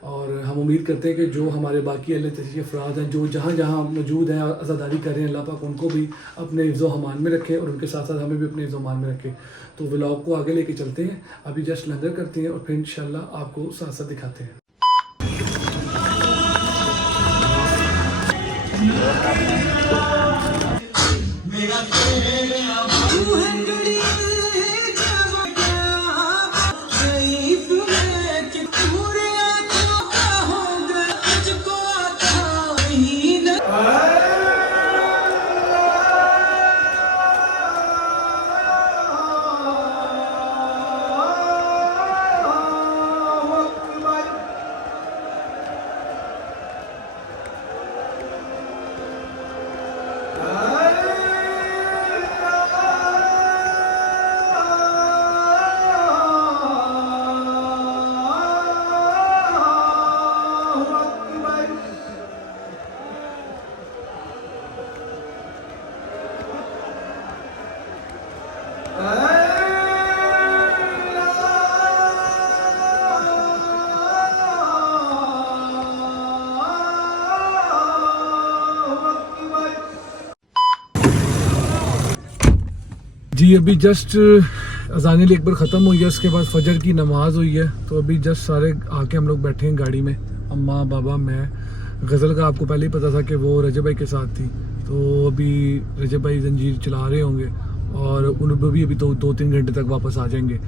और हम उम्मीद करते हैं कि जो हमारे बाकी अहले तशरीफ़ अफराद हैं जो जहाँ जहाँ मौजूद हैं आज़ादारी कर रहे हैं, अल्लाह पाक उनको भी अपने हिफ्ज़ हमान में रखें और उनके साथ साथ हमें भी अपने हिफ्ज़ हमान में रखें। तो व्लॉग को आगे लेके चलते हैं। अभी जस्ट लंगर करते हैं और फिर इंशाल्लाह आपको साथ साथ दिखाते हैं। जी अभी जस्ट अज़ान अकबर ख़त्म हुई है, उसके बाद फजर की नमाज हुई है, तो अभी जस्ट सारे आके हम लोग बैठे हैं गाड़ी में, अम्मा बाबा मैं। गज़ल का आपको पहले ही पता था कि वो रजब भाई के साथ थी, तो अभी रजब भाई जंजीर चला रहे होंगे और उन भी अभी तो 2-3 घंटे तक वापस आ जाएंगे।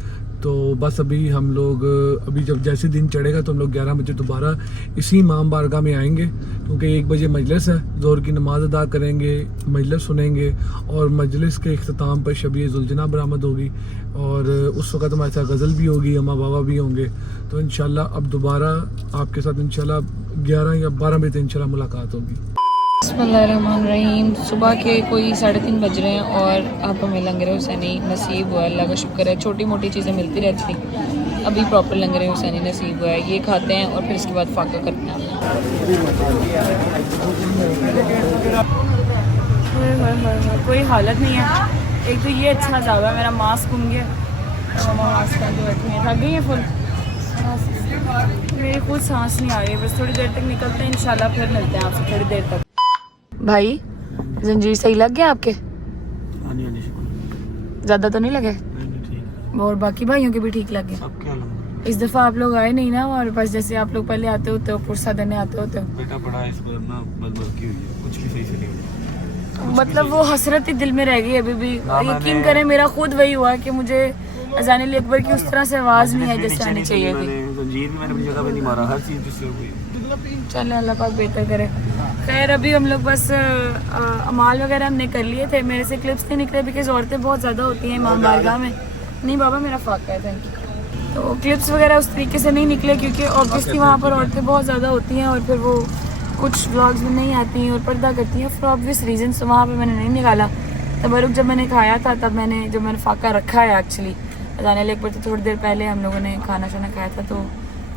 तो बस अभी हम लोग अभी जब जैसे दिन चढ़ेगा तो हम लोग 11 बजे दोबारा इसी इमाम बारगाह में आएंगे, क्योंकि 1 बजे मजलिस है, ज़ोहर की नमाज अदा करेंगे, मजलिस सुनेंगे और मजलिस के इख्तिताम पर शब ज़ुलजना बरामद होगी और उस वक़्त हमारे साथ गज़ल भी होगी, अम्मा बाबा भी होंगे। तो इंशाल्लाह अब दोबारा आपके साथ इंशाल्लाह 11 या 12 बजे इंशाल्लाह मुलाकात होगी। बिस्मिल्लाहिर्रहमानिर्रहीम। सुबह के कोई 3:30 बज रहे हैं और आप हमें लंगर हुसैनी नसीब हुआ, अल्लाह का शुक्र है। छोटी मोटी चीज़ें मिलती रहती थी, अभी प्रॉपर लंगर हुसैनी नसीब हुआ है। ये खाते हैं और फिर इसके बाद फाका करते हैं। कोई हालत नहीं है। एक तो ये अच्छा ज़्यादा है, मेरा मास्क घूम गया, मास्क पहन के बैठी है, थक गई है फुल, मेरी खुद सांस नहीं आ रही है। बस थोड़ी देर तक निकलते हैं इंशाल्लाह, फिर मिलते हैं आपसे थोड़ी देर तक। भाई जंजीर सही लग गया आपके? ज़्यादा तो नहीं लगे? और बाकी भाइयों के भी ठीक लग गए? इस दफ़ा आप लोग आए नहीं ना हमारे पास, जैसे आप लोग पहले आते होते हो, पुरसा देने आते होते हो। बेटा बड़ा इस बार ना बदबद की हुई है, कुछ भी सही से नहीं हुआ। मतलब वो हसरत ही दिल में रह गई अभी भी। यकीन करें मेरा खुद वही हुआ कि मुझे अज़ान अकबर की उस तरह से आवाज़ नहीं है जैसे आनी चाहिए थी। जंजीर भी मैंने अपनी जगह पे नहीं मारा, हर चीज़ जिससे हो गई। चले अल्लाह पाक बेहतर करे। खैर अभी हम लोग बस अमाल वगैरह हमने कर लिए थे, मेरे से क्लिप्स नहीं निकले बिकॉज औरतें बहुत ज़्यादा होती हैं इमाम बारगाह में। नहीं बाबा मेरा फाका है, थैंक यू। तो क्लिप्स वगैरह उस तरीके से नहीं निकले क्योंकि ऑब्वियसली वहाँ पर औरतें बहुत ज़्यादा होती हैं और फिर वो कुछ व्लॉग्स में नहीं आती हैं और पर्दा करती हैं फॉर ऑब्वियस रीजन। तो वहाँ पर मैंने नहीं निकाला। तबरुक जब मैंने खाया था तब मैंने फाका रखा है एक्चुअली अज़ान अकबर तो थोड़ी देर पहले हम लोगों ने खाना शाना खाया था, तो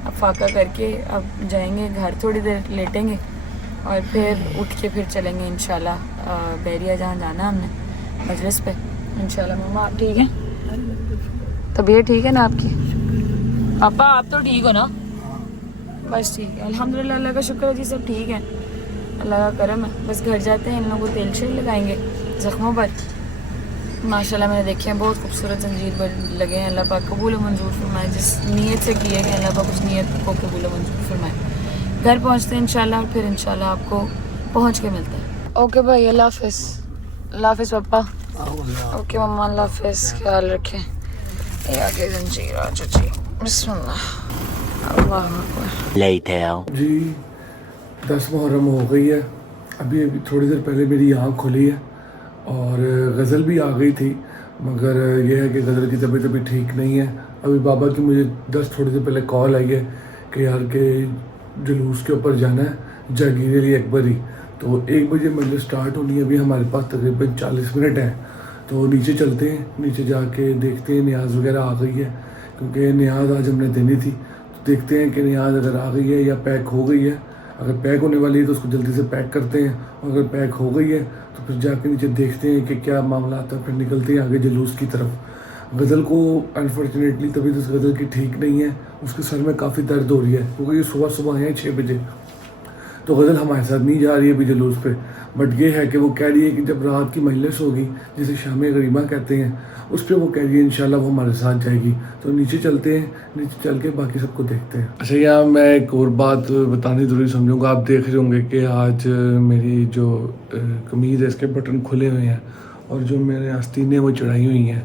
अब फाका करके अब जाएंगे घर, थोड़ी देर लेटेंगे और फिर उठ के फिर चलेंगे इंशाल्लाह बैरिया जहाँ जाना हमने मजलिस पे इंशाल्लाह। मम्मा आप ठीक हैं? तबीयत ठीक है ना आपकी? पापा आप तो ठीक हो ना? बस ठीक है अल्हम्दुलिल्लाह, अल्लाह का शुक्र है जी, सब ठीक है, अल्लाह का करम है। बस घर जाते हैं, इन लोगों को तेल शेल लगाएंगे ज़ख्मों पर। माशाल्लाह मैंने देखे हैं बहुत खूबसूरत जंजीर पर लगे हैं। अल्लाह पाक कबूल मंजूर फरमाए, जिस नीयत से किए हैं अल्लाह पाक उस नीयत को कबूल मंजूर फरमाए। घर पहुंचते हैं इंशाल्लाह और फिर इंशाल्लाह आपको पहुंच के मिलते हैं। ओके भाई अल्लाह हाफिज़। अल्लाह हाफिज़ पापा। ओके मम्मा अल्लाह हाफिज़, ख्याल रखें। ये आगे जंजीर आ जी, बिस्मिल्लाह अल्लाह अकबर। जी 10 मुहर्रम हो गई है, अभी थोड़ी देर पहले मेरी आँख खुली है और गज़ल भी आ गई थी, मगर यह है कि गज़ल की तबीयत अभी ठीक नहीं है। अभी बाबा की मुझे थोड़ी देर पहले कॉल आई है कि यार के जुलूस के ऊपर जाना है जागीर अली अकबरी, तो 1 बजे मजलिस स्टार्ट होनी है। अभी हमारे पास तकरीबन 40 मिनट हैं, तो नीचे चलते हैं, नीचे जाके देखते हैं न्याज वगैरह आ गई है, क्योंकि न्याज आज हमने देनी थी। तो देखते हैं कि न्याज अगर आ गई है या पैक हो गई है। अगर पैक होने वाली है तो उसको जल्दी से पैक करते हैं, और अगर पैक हो गई है तो फिर जाके नीचे देखते हैं कि क्या मामला आता है, फिर निकलते हैं आगे जुलूस की तरफ। गज़ल को अनफॉर्चुनेटली तभी तो गज़ल की ठीक नहीं है, उसके सर में काफ़ी दर्द हो रही है, क्योंकि ये सुबह आए हैं 6 बजे, तो गज़ल हमारे साथ नहीं जा रही है अभी जुलूस पे। बट ये है कि वो कह रही है कि जब रात की मजलिस होगी जिसे शाम गरीमा कहते हैं, उस पर वो कह रही है इंशाल्लाह वो हमारे साथ जाएगी। तो नीचे चलते हैं, नीचे चल के बाकी सबको देखते हैं। अच्छा यहाँ मैं एक और बात बतानी ज़रूरी समझूंगा, आप देख रहे होंगे कि आज मेरी जो कमीज़ है इसके बटन खुले हुए हैं और जो मेरे आस्तीनें वो चढ़ाई हुई हैं।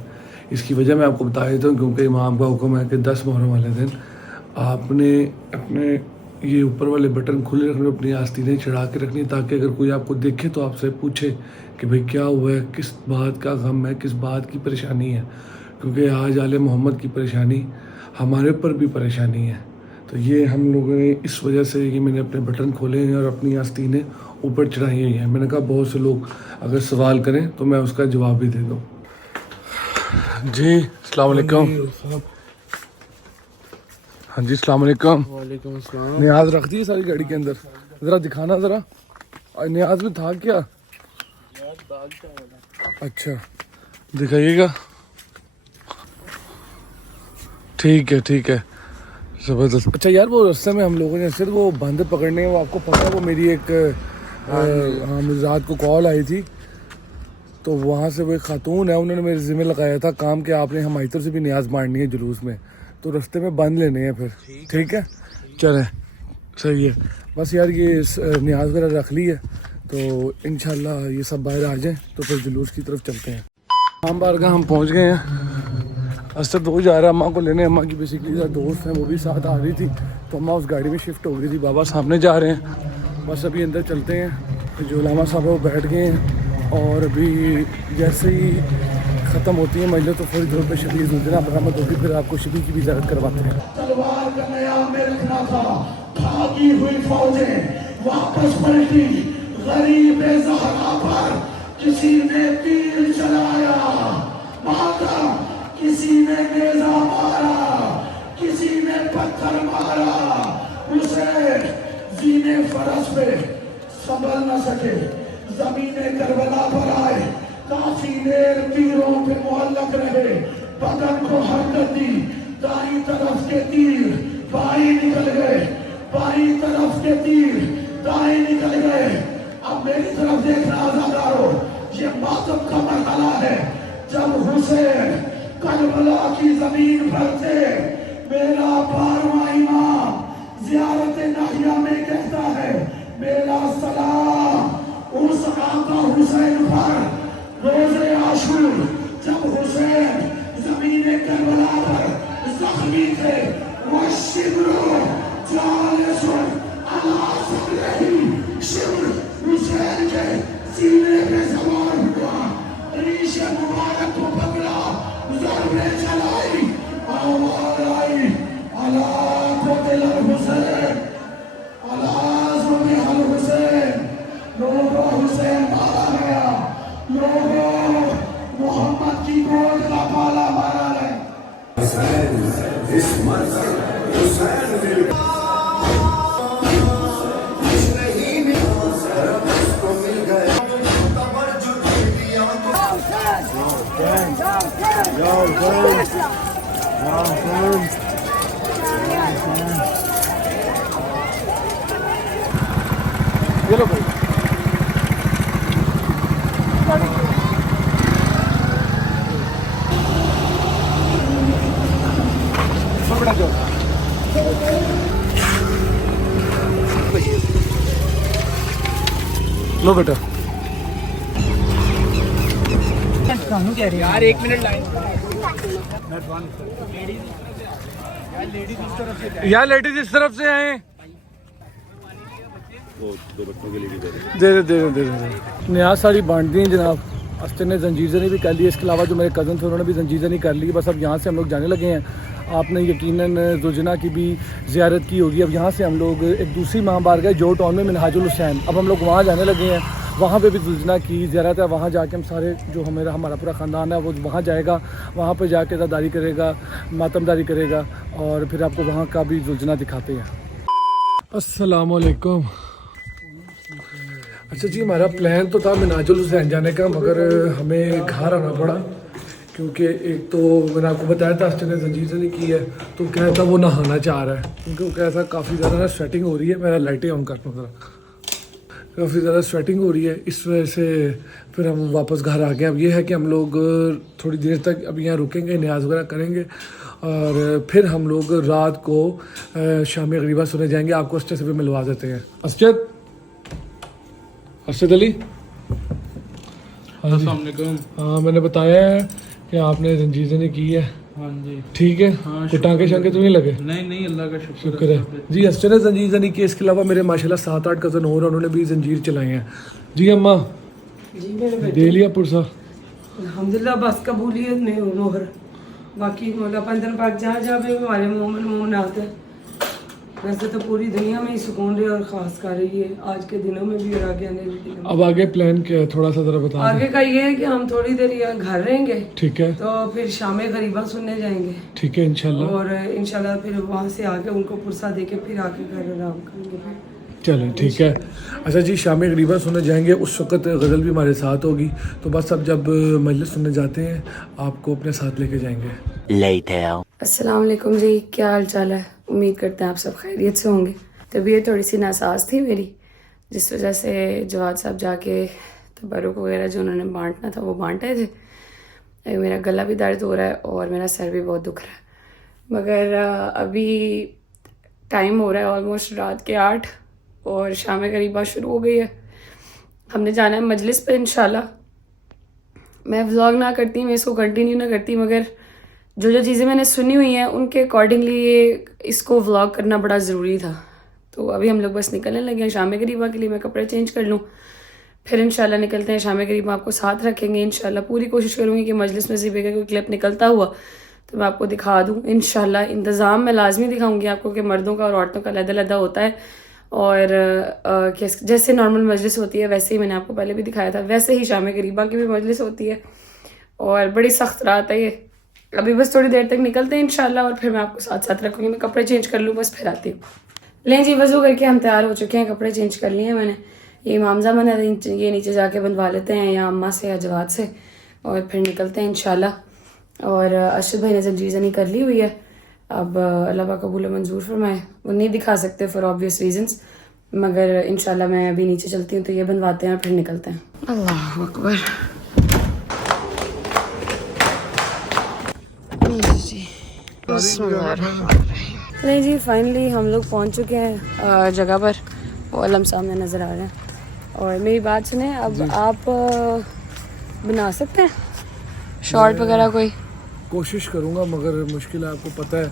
इसकी वजह मैं आपको बता देता हूँ, क्योंकि इमाम का हुक्म है कि 10 मुहर्रम वाले दिन आपने अपने ये ऊपर वाले बटन खुले रखने, अपनी आस्तीनें चढ़ा के रखनी, ताकि अगर कोई आपको देखे तो आपसे पूछे कि भाई क्या हुआ है, किस बात का गम है, किस बात की परेशानी है, क्योंकि आज आले मोहम्मद की परेशानी हमारे ऊपर भी परेशानी है। तो ये हम लोगों ने इस वजह से ये मैंने अपने बटन खोले हैं और अपनी आस्तीनें ऊपर चढ़ाई हुई हैं। मैंने कहा बहुत से लोग अगर सवाल करें तो मैं उसका जवाब भी दे दूँ। जी अस्सलाम वालेकुम। हाँ जी अस्सलाम वालेकुम। वालेकुम अस्सलाम। न्याज रख दी सारी गाड़ी के अंदर, ज़रा दिखाना ज़रा। न्याज में था क्या? अच्छा दिखाइएगा। ठीक है ठीक है, ज़बरदस्त। अच्छा यार वो रास्ते में हम लोगों ने सिर्फ वो बंदर पकड़ने हैं, वो आपको पता है, वो मेरी एक हाँ मुझे रात को कॉल आई थी, तो वहाँ से वो एक खातून है, उन्होंने मेरे ज़िम्मे लगाया था काम कि आपने हमारी तरफ से भी न्याज बांटनी है जुलूस में, तो रास्ते में बंद लेने हैं फिर। ठीक है, चलें, सही है। बस यार ये न्याज वगैरह रख ली है, तो इंशाल्लाह ये सब बाहर आ जाएं तो फिर जुलूस की तरफ चलते हैं। इमाम बारगाह हम पहुँच गए हैं। असद वो जा रहा है अम्मा को लेने, अम्मा की बेसिकली दोस्त हैं वो भी साथ आ रही थी, तो अम्मा उस गाड़ी में शिफ्ट हो गई थी, बाबा सामने जा रहे हैं। बस अभी अंदर चलते हैं, जो उलामा साहब है वो बैठ गए हैं और अभी जैसे ही ख़त्म होती है मजलिस तो फौरी तौर पर शबीर जुलजना बरामद होगी, फिर आपको शबीर की भी इजाज़त करवाते हैं। तलवार का नया में रखना था, भागी हुई फौजें वापस पलटी, गरीब ज़हरा पर किसी ने तीर चलाया, माता किसी ने नेज़ा मारा, किसी ने पत्थर मारा, उसे जीने फरस पे संभल न सके, जमीने करबला पर आए, काफी देर तीरों पे मुअल्लक रहे, बदन को हरकत दी, दाई तरफ के तीर बाई निकल गए, बाई तरफ के तीर दाई निकल गए। अब मेरी तरफ देखना आज़ादारो, ये मातम का मरहला है जब हुसैन करबला की जमीन पर थे। मेरा 12वां इमाम ज़ियारत नाहिया में कहता है, मेरा सलाम उस आका हुसैन पर रोज़े आशूर जब हुसैन ज़मीन करबला पर ज़ख्मी थे। वह शिब्रो जालिसुन अला सदरिही, शिब्र हुसैन के सीने पे सवार हुआ, रीश मुबारक को पकड़ा, ज़रबे चलाई, आवाज़ आई, अला क़ुतिल हुसैन, अला ज़ुबिहल हुसैन, लोगों हुसैन मारा गया, लोगों मोहम्मद की गोद का पाला मारा गया। ये लो भाई, बड़ा जो लो बेटा। यार 1 मिनट लाइन। यार लेडीज इस तरफ से आए, दे न्याज साड़ी बांट दी है जनाब। अस्तर ने जंजीरजनी भी कर ली, इसके अलावा जो मेरे कज़न थे उन्होंने भी जंजीरजनी कर ली। बस अब यहाँ से हम लोग जाने लगे हैं। आपने यकीनन जुलजना की भी ज़ियारत की होगी। अब यहाँ से हम लोग एक दूसरी इमाम बारगाह जो टाउन में मिनहाजुल हुसैन, अब हम लोग वहाँ जाने लगे हैं। वहाँ पे भी जुलजना की ज़ियारत है, वहाँ जाके हम सारे जो हमारा पूरा ख़ानदान है वो वहाँ जाएगा, वहाँ पे जाके ज़ादारी करेगा, मातमदारी करेगा और फिर आपको वहाँ का भी जुलजना दिखाते हैं। अस्सलाम वालेकुम। अच्छा जी, हमारा प्लान तो था मिनाजुल हुसैन जाने का, मगर हमें घर आना पड़ा क्योंकि एक तो मैंने आपको बताया था अस्टर ने जंजीर नहीं की है, तो कहता वो नहाना चाह रहा है क्योंकि वो कहता काफ़ी ज़्यादा ना स्वेटिंग हो रही है। मेरा लाइटें ऑन करता हूँ ज़रा, काफ़ी ज़्यादा स्वेटिंग हो रही है, इस वजह से फिर हम वापस घर आ गए। अब ये है कि हम लोग थोड़ी देर तक अब यहाँ रुकेंगे, न्याज वगैरह करेंगे और फिर हम लोग रात को शाम गरीबा सुने जाएंगे। आपको अस्टर से भी मिलवा देते हैं। अर्शद अली, हाँ मैंने बताया है कि आपने जंजीर की है। हाँ जी ठीक है, हाँ, कोई टाँगे शांगे तो नहीं लगे? नहीं अल्लाह का शुक्र है जी। अस्टर ने जंजीर नहीं की, इसके अलावा मेरे माशाल्लाह 7-8 कज़न और उन्होंने भी जंजीर चलाए हैं। जी अम्मा जी मेरे बेटे, दे लिया पुरसा? अल्हम्दुलिल्लाह बस कबूलियत में हो मोहर। बाकी मौला पंदर पाक जहाँ जहाँ भी हमारे मोमिन मोमिन आते हैं, वैसे तो पूरी दुनिया में ही सुकून रही और ख़ास कर रही है आज के दिनों में भी और आगे आने वाले दिनों में। अब आगे प्लान क्या है, थोड़ा सा ज़रा बता आगे का ये है कि हम थोड़ी देर यहाँ घर रहेंगे, ठीक है, तो फिर शाम गरीबा सुनने जाएंगे ठीक है इंशाल्लाह। और इंशाल्लाह फिर वहाँ से आके उनको पुरसा दे के फिर आके घर आराम करेंगे। चलें ठीक है। अच्छा जी, शाम गरीबा सुनने जाएंगे, उस वक़्त गज़ल भी हमारे साथ होगी, तो बस अब जब मजलिस सुनने जाते हैं आपको अपने साथ लेके जाएंगे। अस्सलाम वालेकुम जी, क्या हाल चाल है? उम्मीद करते हैं आप सब खैरियत से होंगे। तबीयत थोड़ी सी नासाज थी मेरी, जिस वजह से जवाद साहब जाके तबरुक वगैरह जो उन्होंने बांटना था वो बांटे थे। मेरा गला भी दर्द हो रहा है और मेरा सर भी बहुत दुख रहा है, मगर अभी टाइम हो रहा है ऑलमोस्ट रात के 8 और शाम करीबा शुरू हो गई है। हमने जाना है मजलिस पर इंशाल्लाह। मैं व्लॉग ना करती, मैं इसको कंटिन्यू ना करती, मगर जो जो चीज़ें मैंने सुनी हुई हैं उनके अकॉर्डिंगली ये इसको व्लॉग करना बड़ा ज़रूरी था। तो अभी हम लोग बस निकलने लगे हैं शाम करीबा के लिए। मैं कपड़े चेंज कर लूँ, फिर इंशाल्लाह निकलते हैं शाम करीबा। आपको साथ रखेंगे इंशाल्लाह। पूरी कोशिश करूँगी कि मजलिस में से भी कोई क्लिप निकलता हुआ तो मैं आपको दिखा दूँ इंशाल्लाह। इंतज़ाम मैं लाजमी दिखाऊंगी आपको कि मर्दों का और औरतों का अलग-अलग होता है, और जैसे नॉर्मल मजलिस होती है वैसे ही मैंने आपको पहले भी दिखाया था, वैसे ही शाम करीबा की भी मजलिस होती है। और बड़ी सख्त रात है ये। अभी बस थोड़ी देर तक निकलते हैं इंशाल्लाह और फिर मैं आपको साथ साथ रखूँगी। मैं कपड़े चेंज कर लूँ बस, फिर आती हूँ। लें जी, वज़ू करके हम तैयार हो चुके हैं, कपड़े चेंज कर लिए हैं मैंने। ये इमामज़ा मैंने ये नीचे जाके बनवा लेते हैं या अम्मा से या जवाद से, और फिर निकलते हैं इंशाल्लाह। और अरशद भाई ने जंजीर ज़नी कर ली हुई है। अब अल्लाह पाक कबूल मंजूर फरमाए। वो नहीं दिखा सकते फॉर ऑब्वियस रीजंस, मगर इंशाल्लाह मैं अभी नीचे चलती हूँ तो ये बनवाते हैं और फिर निकलते हैं। अल्लाह अकबर। नहीं जी, फाइनली हम लोग पहुँच चुके हैं जगह पर। वो अलम सामने नज़र आ रहे हैं। और मेरी बात सुने, अब आप बना सकते हैं शॉर्ट वगैरह कोई? कोशिश करूँगा, मगर मुश्किल है, आपको पता है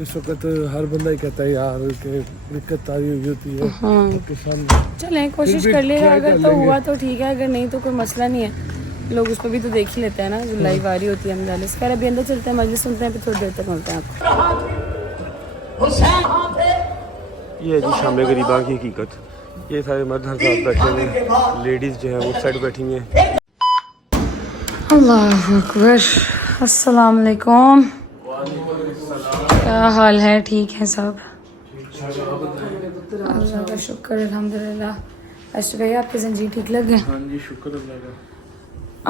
इस वक्त हर बंदा ही कहता है यार कि दिक्कत तारी हुई होती है। तो किसान चलें कोशिश कर लेगा, अगर तो हुआ तो ठीक है, अगर नहीं तो कोई मसला नहीं है। लोग उस पर भी तो देख ही लेते हैं ना जो लाइव आ रही होती है। हम इसका अभी अंदर चलते हैं, मजलिस सुनते हैं, फिर थोड़ी देर तक मिलते हैं आपको। ये है जी शाम करीबा की हकीकत। ये सारे मर्द हर साथ बैठे हुए हैं, लेडीज़ जो है वो साइड बैठी हुई हैं। अल्लाह अकबर। अस्सलाम वालेकुम। क्या हाल है? ठीक है सब? अल्लाह का शुक्र अल्हम्दुलिल्लाह। अच्छा भैया आपके जंजीर ठीक लग गए? हाँ जी, शुक्र अल्लाह का।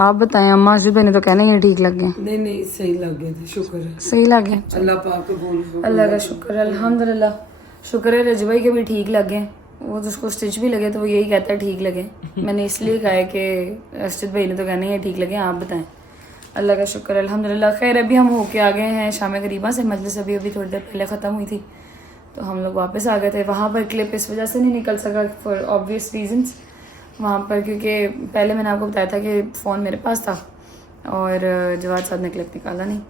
आप बताएं, अम्मा अरशद भाई ने तो कहना ही ठीक लग गए। नहीं सही लग गए थे, शुक्र है। सही लग गए? अल्लाह पाक कबूल। अल्लाह का शुक्र अल्हम्दुलिल्लाह। शुक्र है रजू भाई के भी ठीक लगे। वो तो उसको स्टिच भी लगे तो वो यही कहता है ठीक लगे। मैंने इसलिए कहा है कि अरशद भाई ने तो कहना ही ठीक लगे, आप बताएं। अल्लाह का शुक्र अल्हम्दुलिल्लाह। खैर अभी हम होके आ गए हैं शाम करीबा से। मजलिस अभी थोड़ी देर पहले ख़त्म हुई थी तो हम लोग वापस आ गए थे। वहाँ पर क्लिप इस वजह से नहीं निकल सका फॉर ऑब्वियस रीजंस वहाँ पर, क्योंकि पहले मैंने आपको बताया था कि फ़ोन मेरे पास था और जवाद साहब ने क्लिप निकाला नहीं।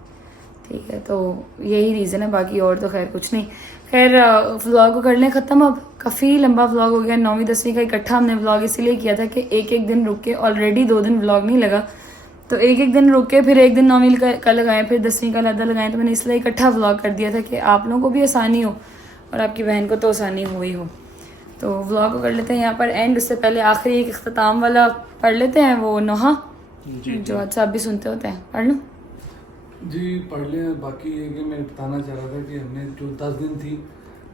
ठीक है, तो यही रीज़न है, बाकी और तो खैर कुछ नहीं। खैर व्लॉग को कर लें ख़त्म। अब काफ़ी लंबा व्लॉग हो गया, 9वीं 10वीं का इकट्ठा हमने व्लॉग इसीलिए किया था कि एक एक दिन रुक के, ऑलरेडी 2 दिन व्लॉग नहीं लगा तो एक एक दिन रुक के फिर एक दिन 9वीं का लगाएं, फिर 10वीं का अलग लगाएं। तो मैंने इसलिए इकट्ठा व्लॉग कर दिया था कि आप लोगों को भी आसानी हो और आपकी बहन को तो आसानी हो ही हो। तो व्लॉग को कर लेते हैं यहाँ पर एंड। उससे पहले आखिरी एक अख्ताम वाला पढ़ लेते हैं, वो नोहा जो अच्छा आप भी सुनते होते हैं, पढ़ लो जी। पढ़ लें। बाकी ये कि मैं बताना चाह रहा था कि हमने जो 10 दिन थी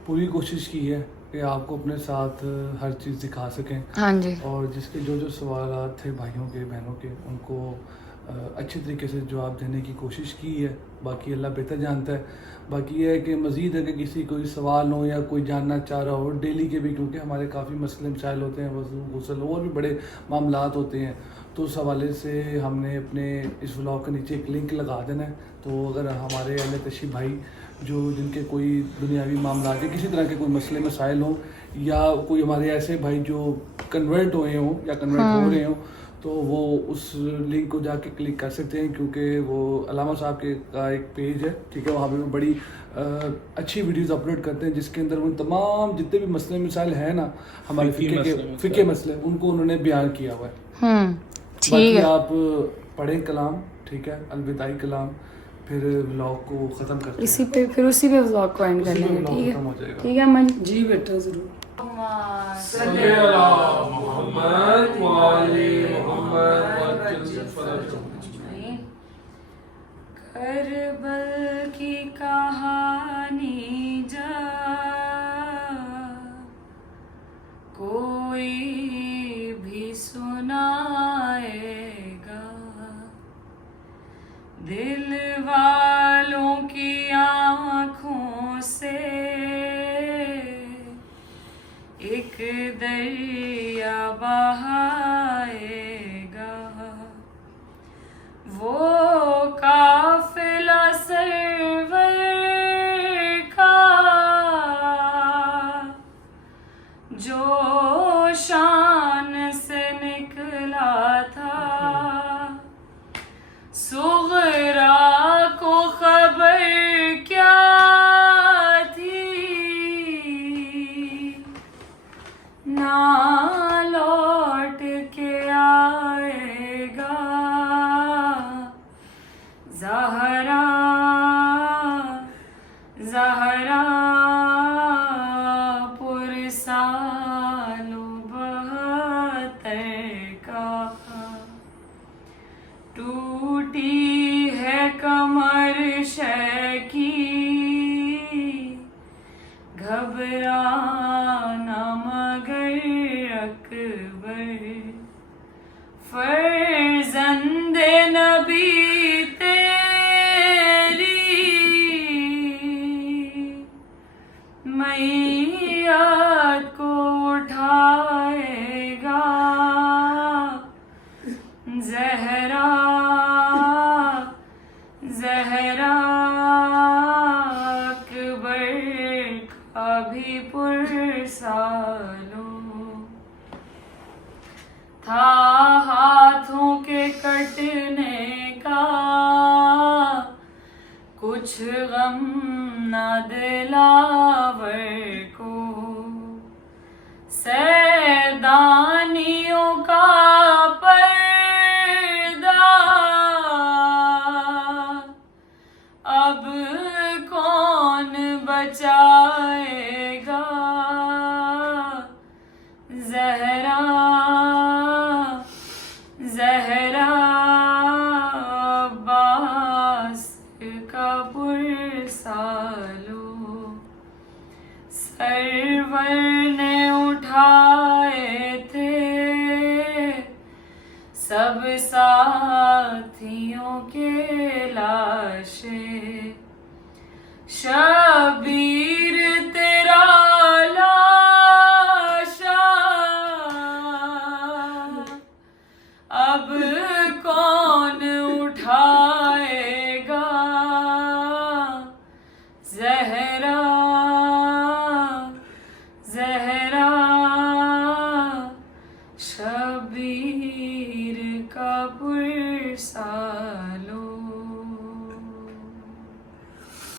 पूरी कोशिश की है कि आपको अपने साथ हर चीज़ दिखा सकें। हाँ जी। और जिसके जो जो सवाल थे भाइयों के बहनों के, उनको अच्छे तरीके से जवाब देने की कोशिश की है। बाकी अल्लाह बेहतर जानता है। बाकी ये है कि मज़ीद है कि किसी कोई सवाल हो या कोई जानना चाह रहा हो डेली के भी, क्योंकि हमारे काफ़ी मसले मसाइल होते हैं, वज़ू गुस्ल और भी बड़े मामलात होते हैं, तो उस हवाले से हमने अपने इस व्लॉग के नीचे एक लिंक लगा देना है। तो अगर हमारे अहले तशरीफ़ भाई जो जिनके कोई दुनियावी मामला के किसी तरह के कोई मसले मसाइल हों, या कोई हमारे ऐसे भाई जो कन्वर्ट हुए हों या कन्वर्ट हो रहे हों, तो वो उस लिंक को जाके क्लिक कर सकते हैं, क्योंकि वो अलामा साहब के का एक पेज है, ठीक है, वहाँ पे वो बड़ी अच्छी वीडियोस अपलोड करते हैं जिसके अंदर वो तमाम जितने भी मसले मसाइल हैं ना हमारे फ़िक़े मसले उनको उन्होंने बयान किया हुआ है। ठीक है, आप पढ़ें कलाम, ठीक है, अलविदाई कलाम, फिर व्लॉग को ख़त्म करते इसी पे फिर उसी पे व्लॉग को एंड कर लेंगे। ठीक है, हो जाएगा। ठीक है अमन जी बेटा जरूर। करबल की कहानी जा कोई भी सुनाएगा, दिल वालों की आँखों से एक दरिया बहाएगा। ज़हरा पुरसालो 72 का टूटी है कमर शय की घबराना मगर अकबर फर्जंदे नबी तेरी मैयत को उठाएगा ज़हरा ज़हरा अकबर का भी पुरसालो था हाथों के कटने का कुछ गम न दिलावर को सैदानियों का पर्दा अब कौन बचाएगा ज़हरा ज़हरा अब्बास का पुरसालो सरवर ने उठाए थे सब साथियों के लाशे शबीर तेरा लाशा अब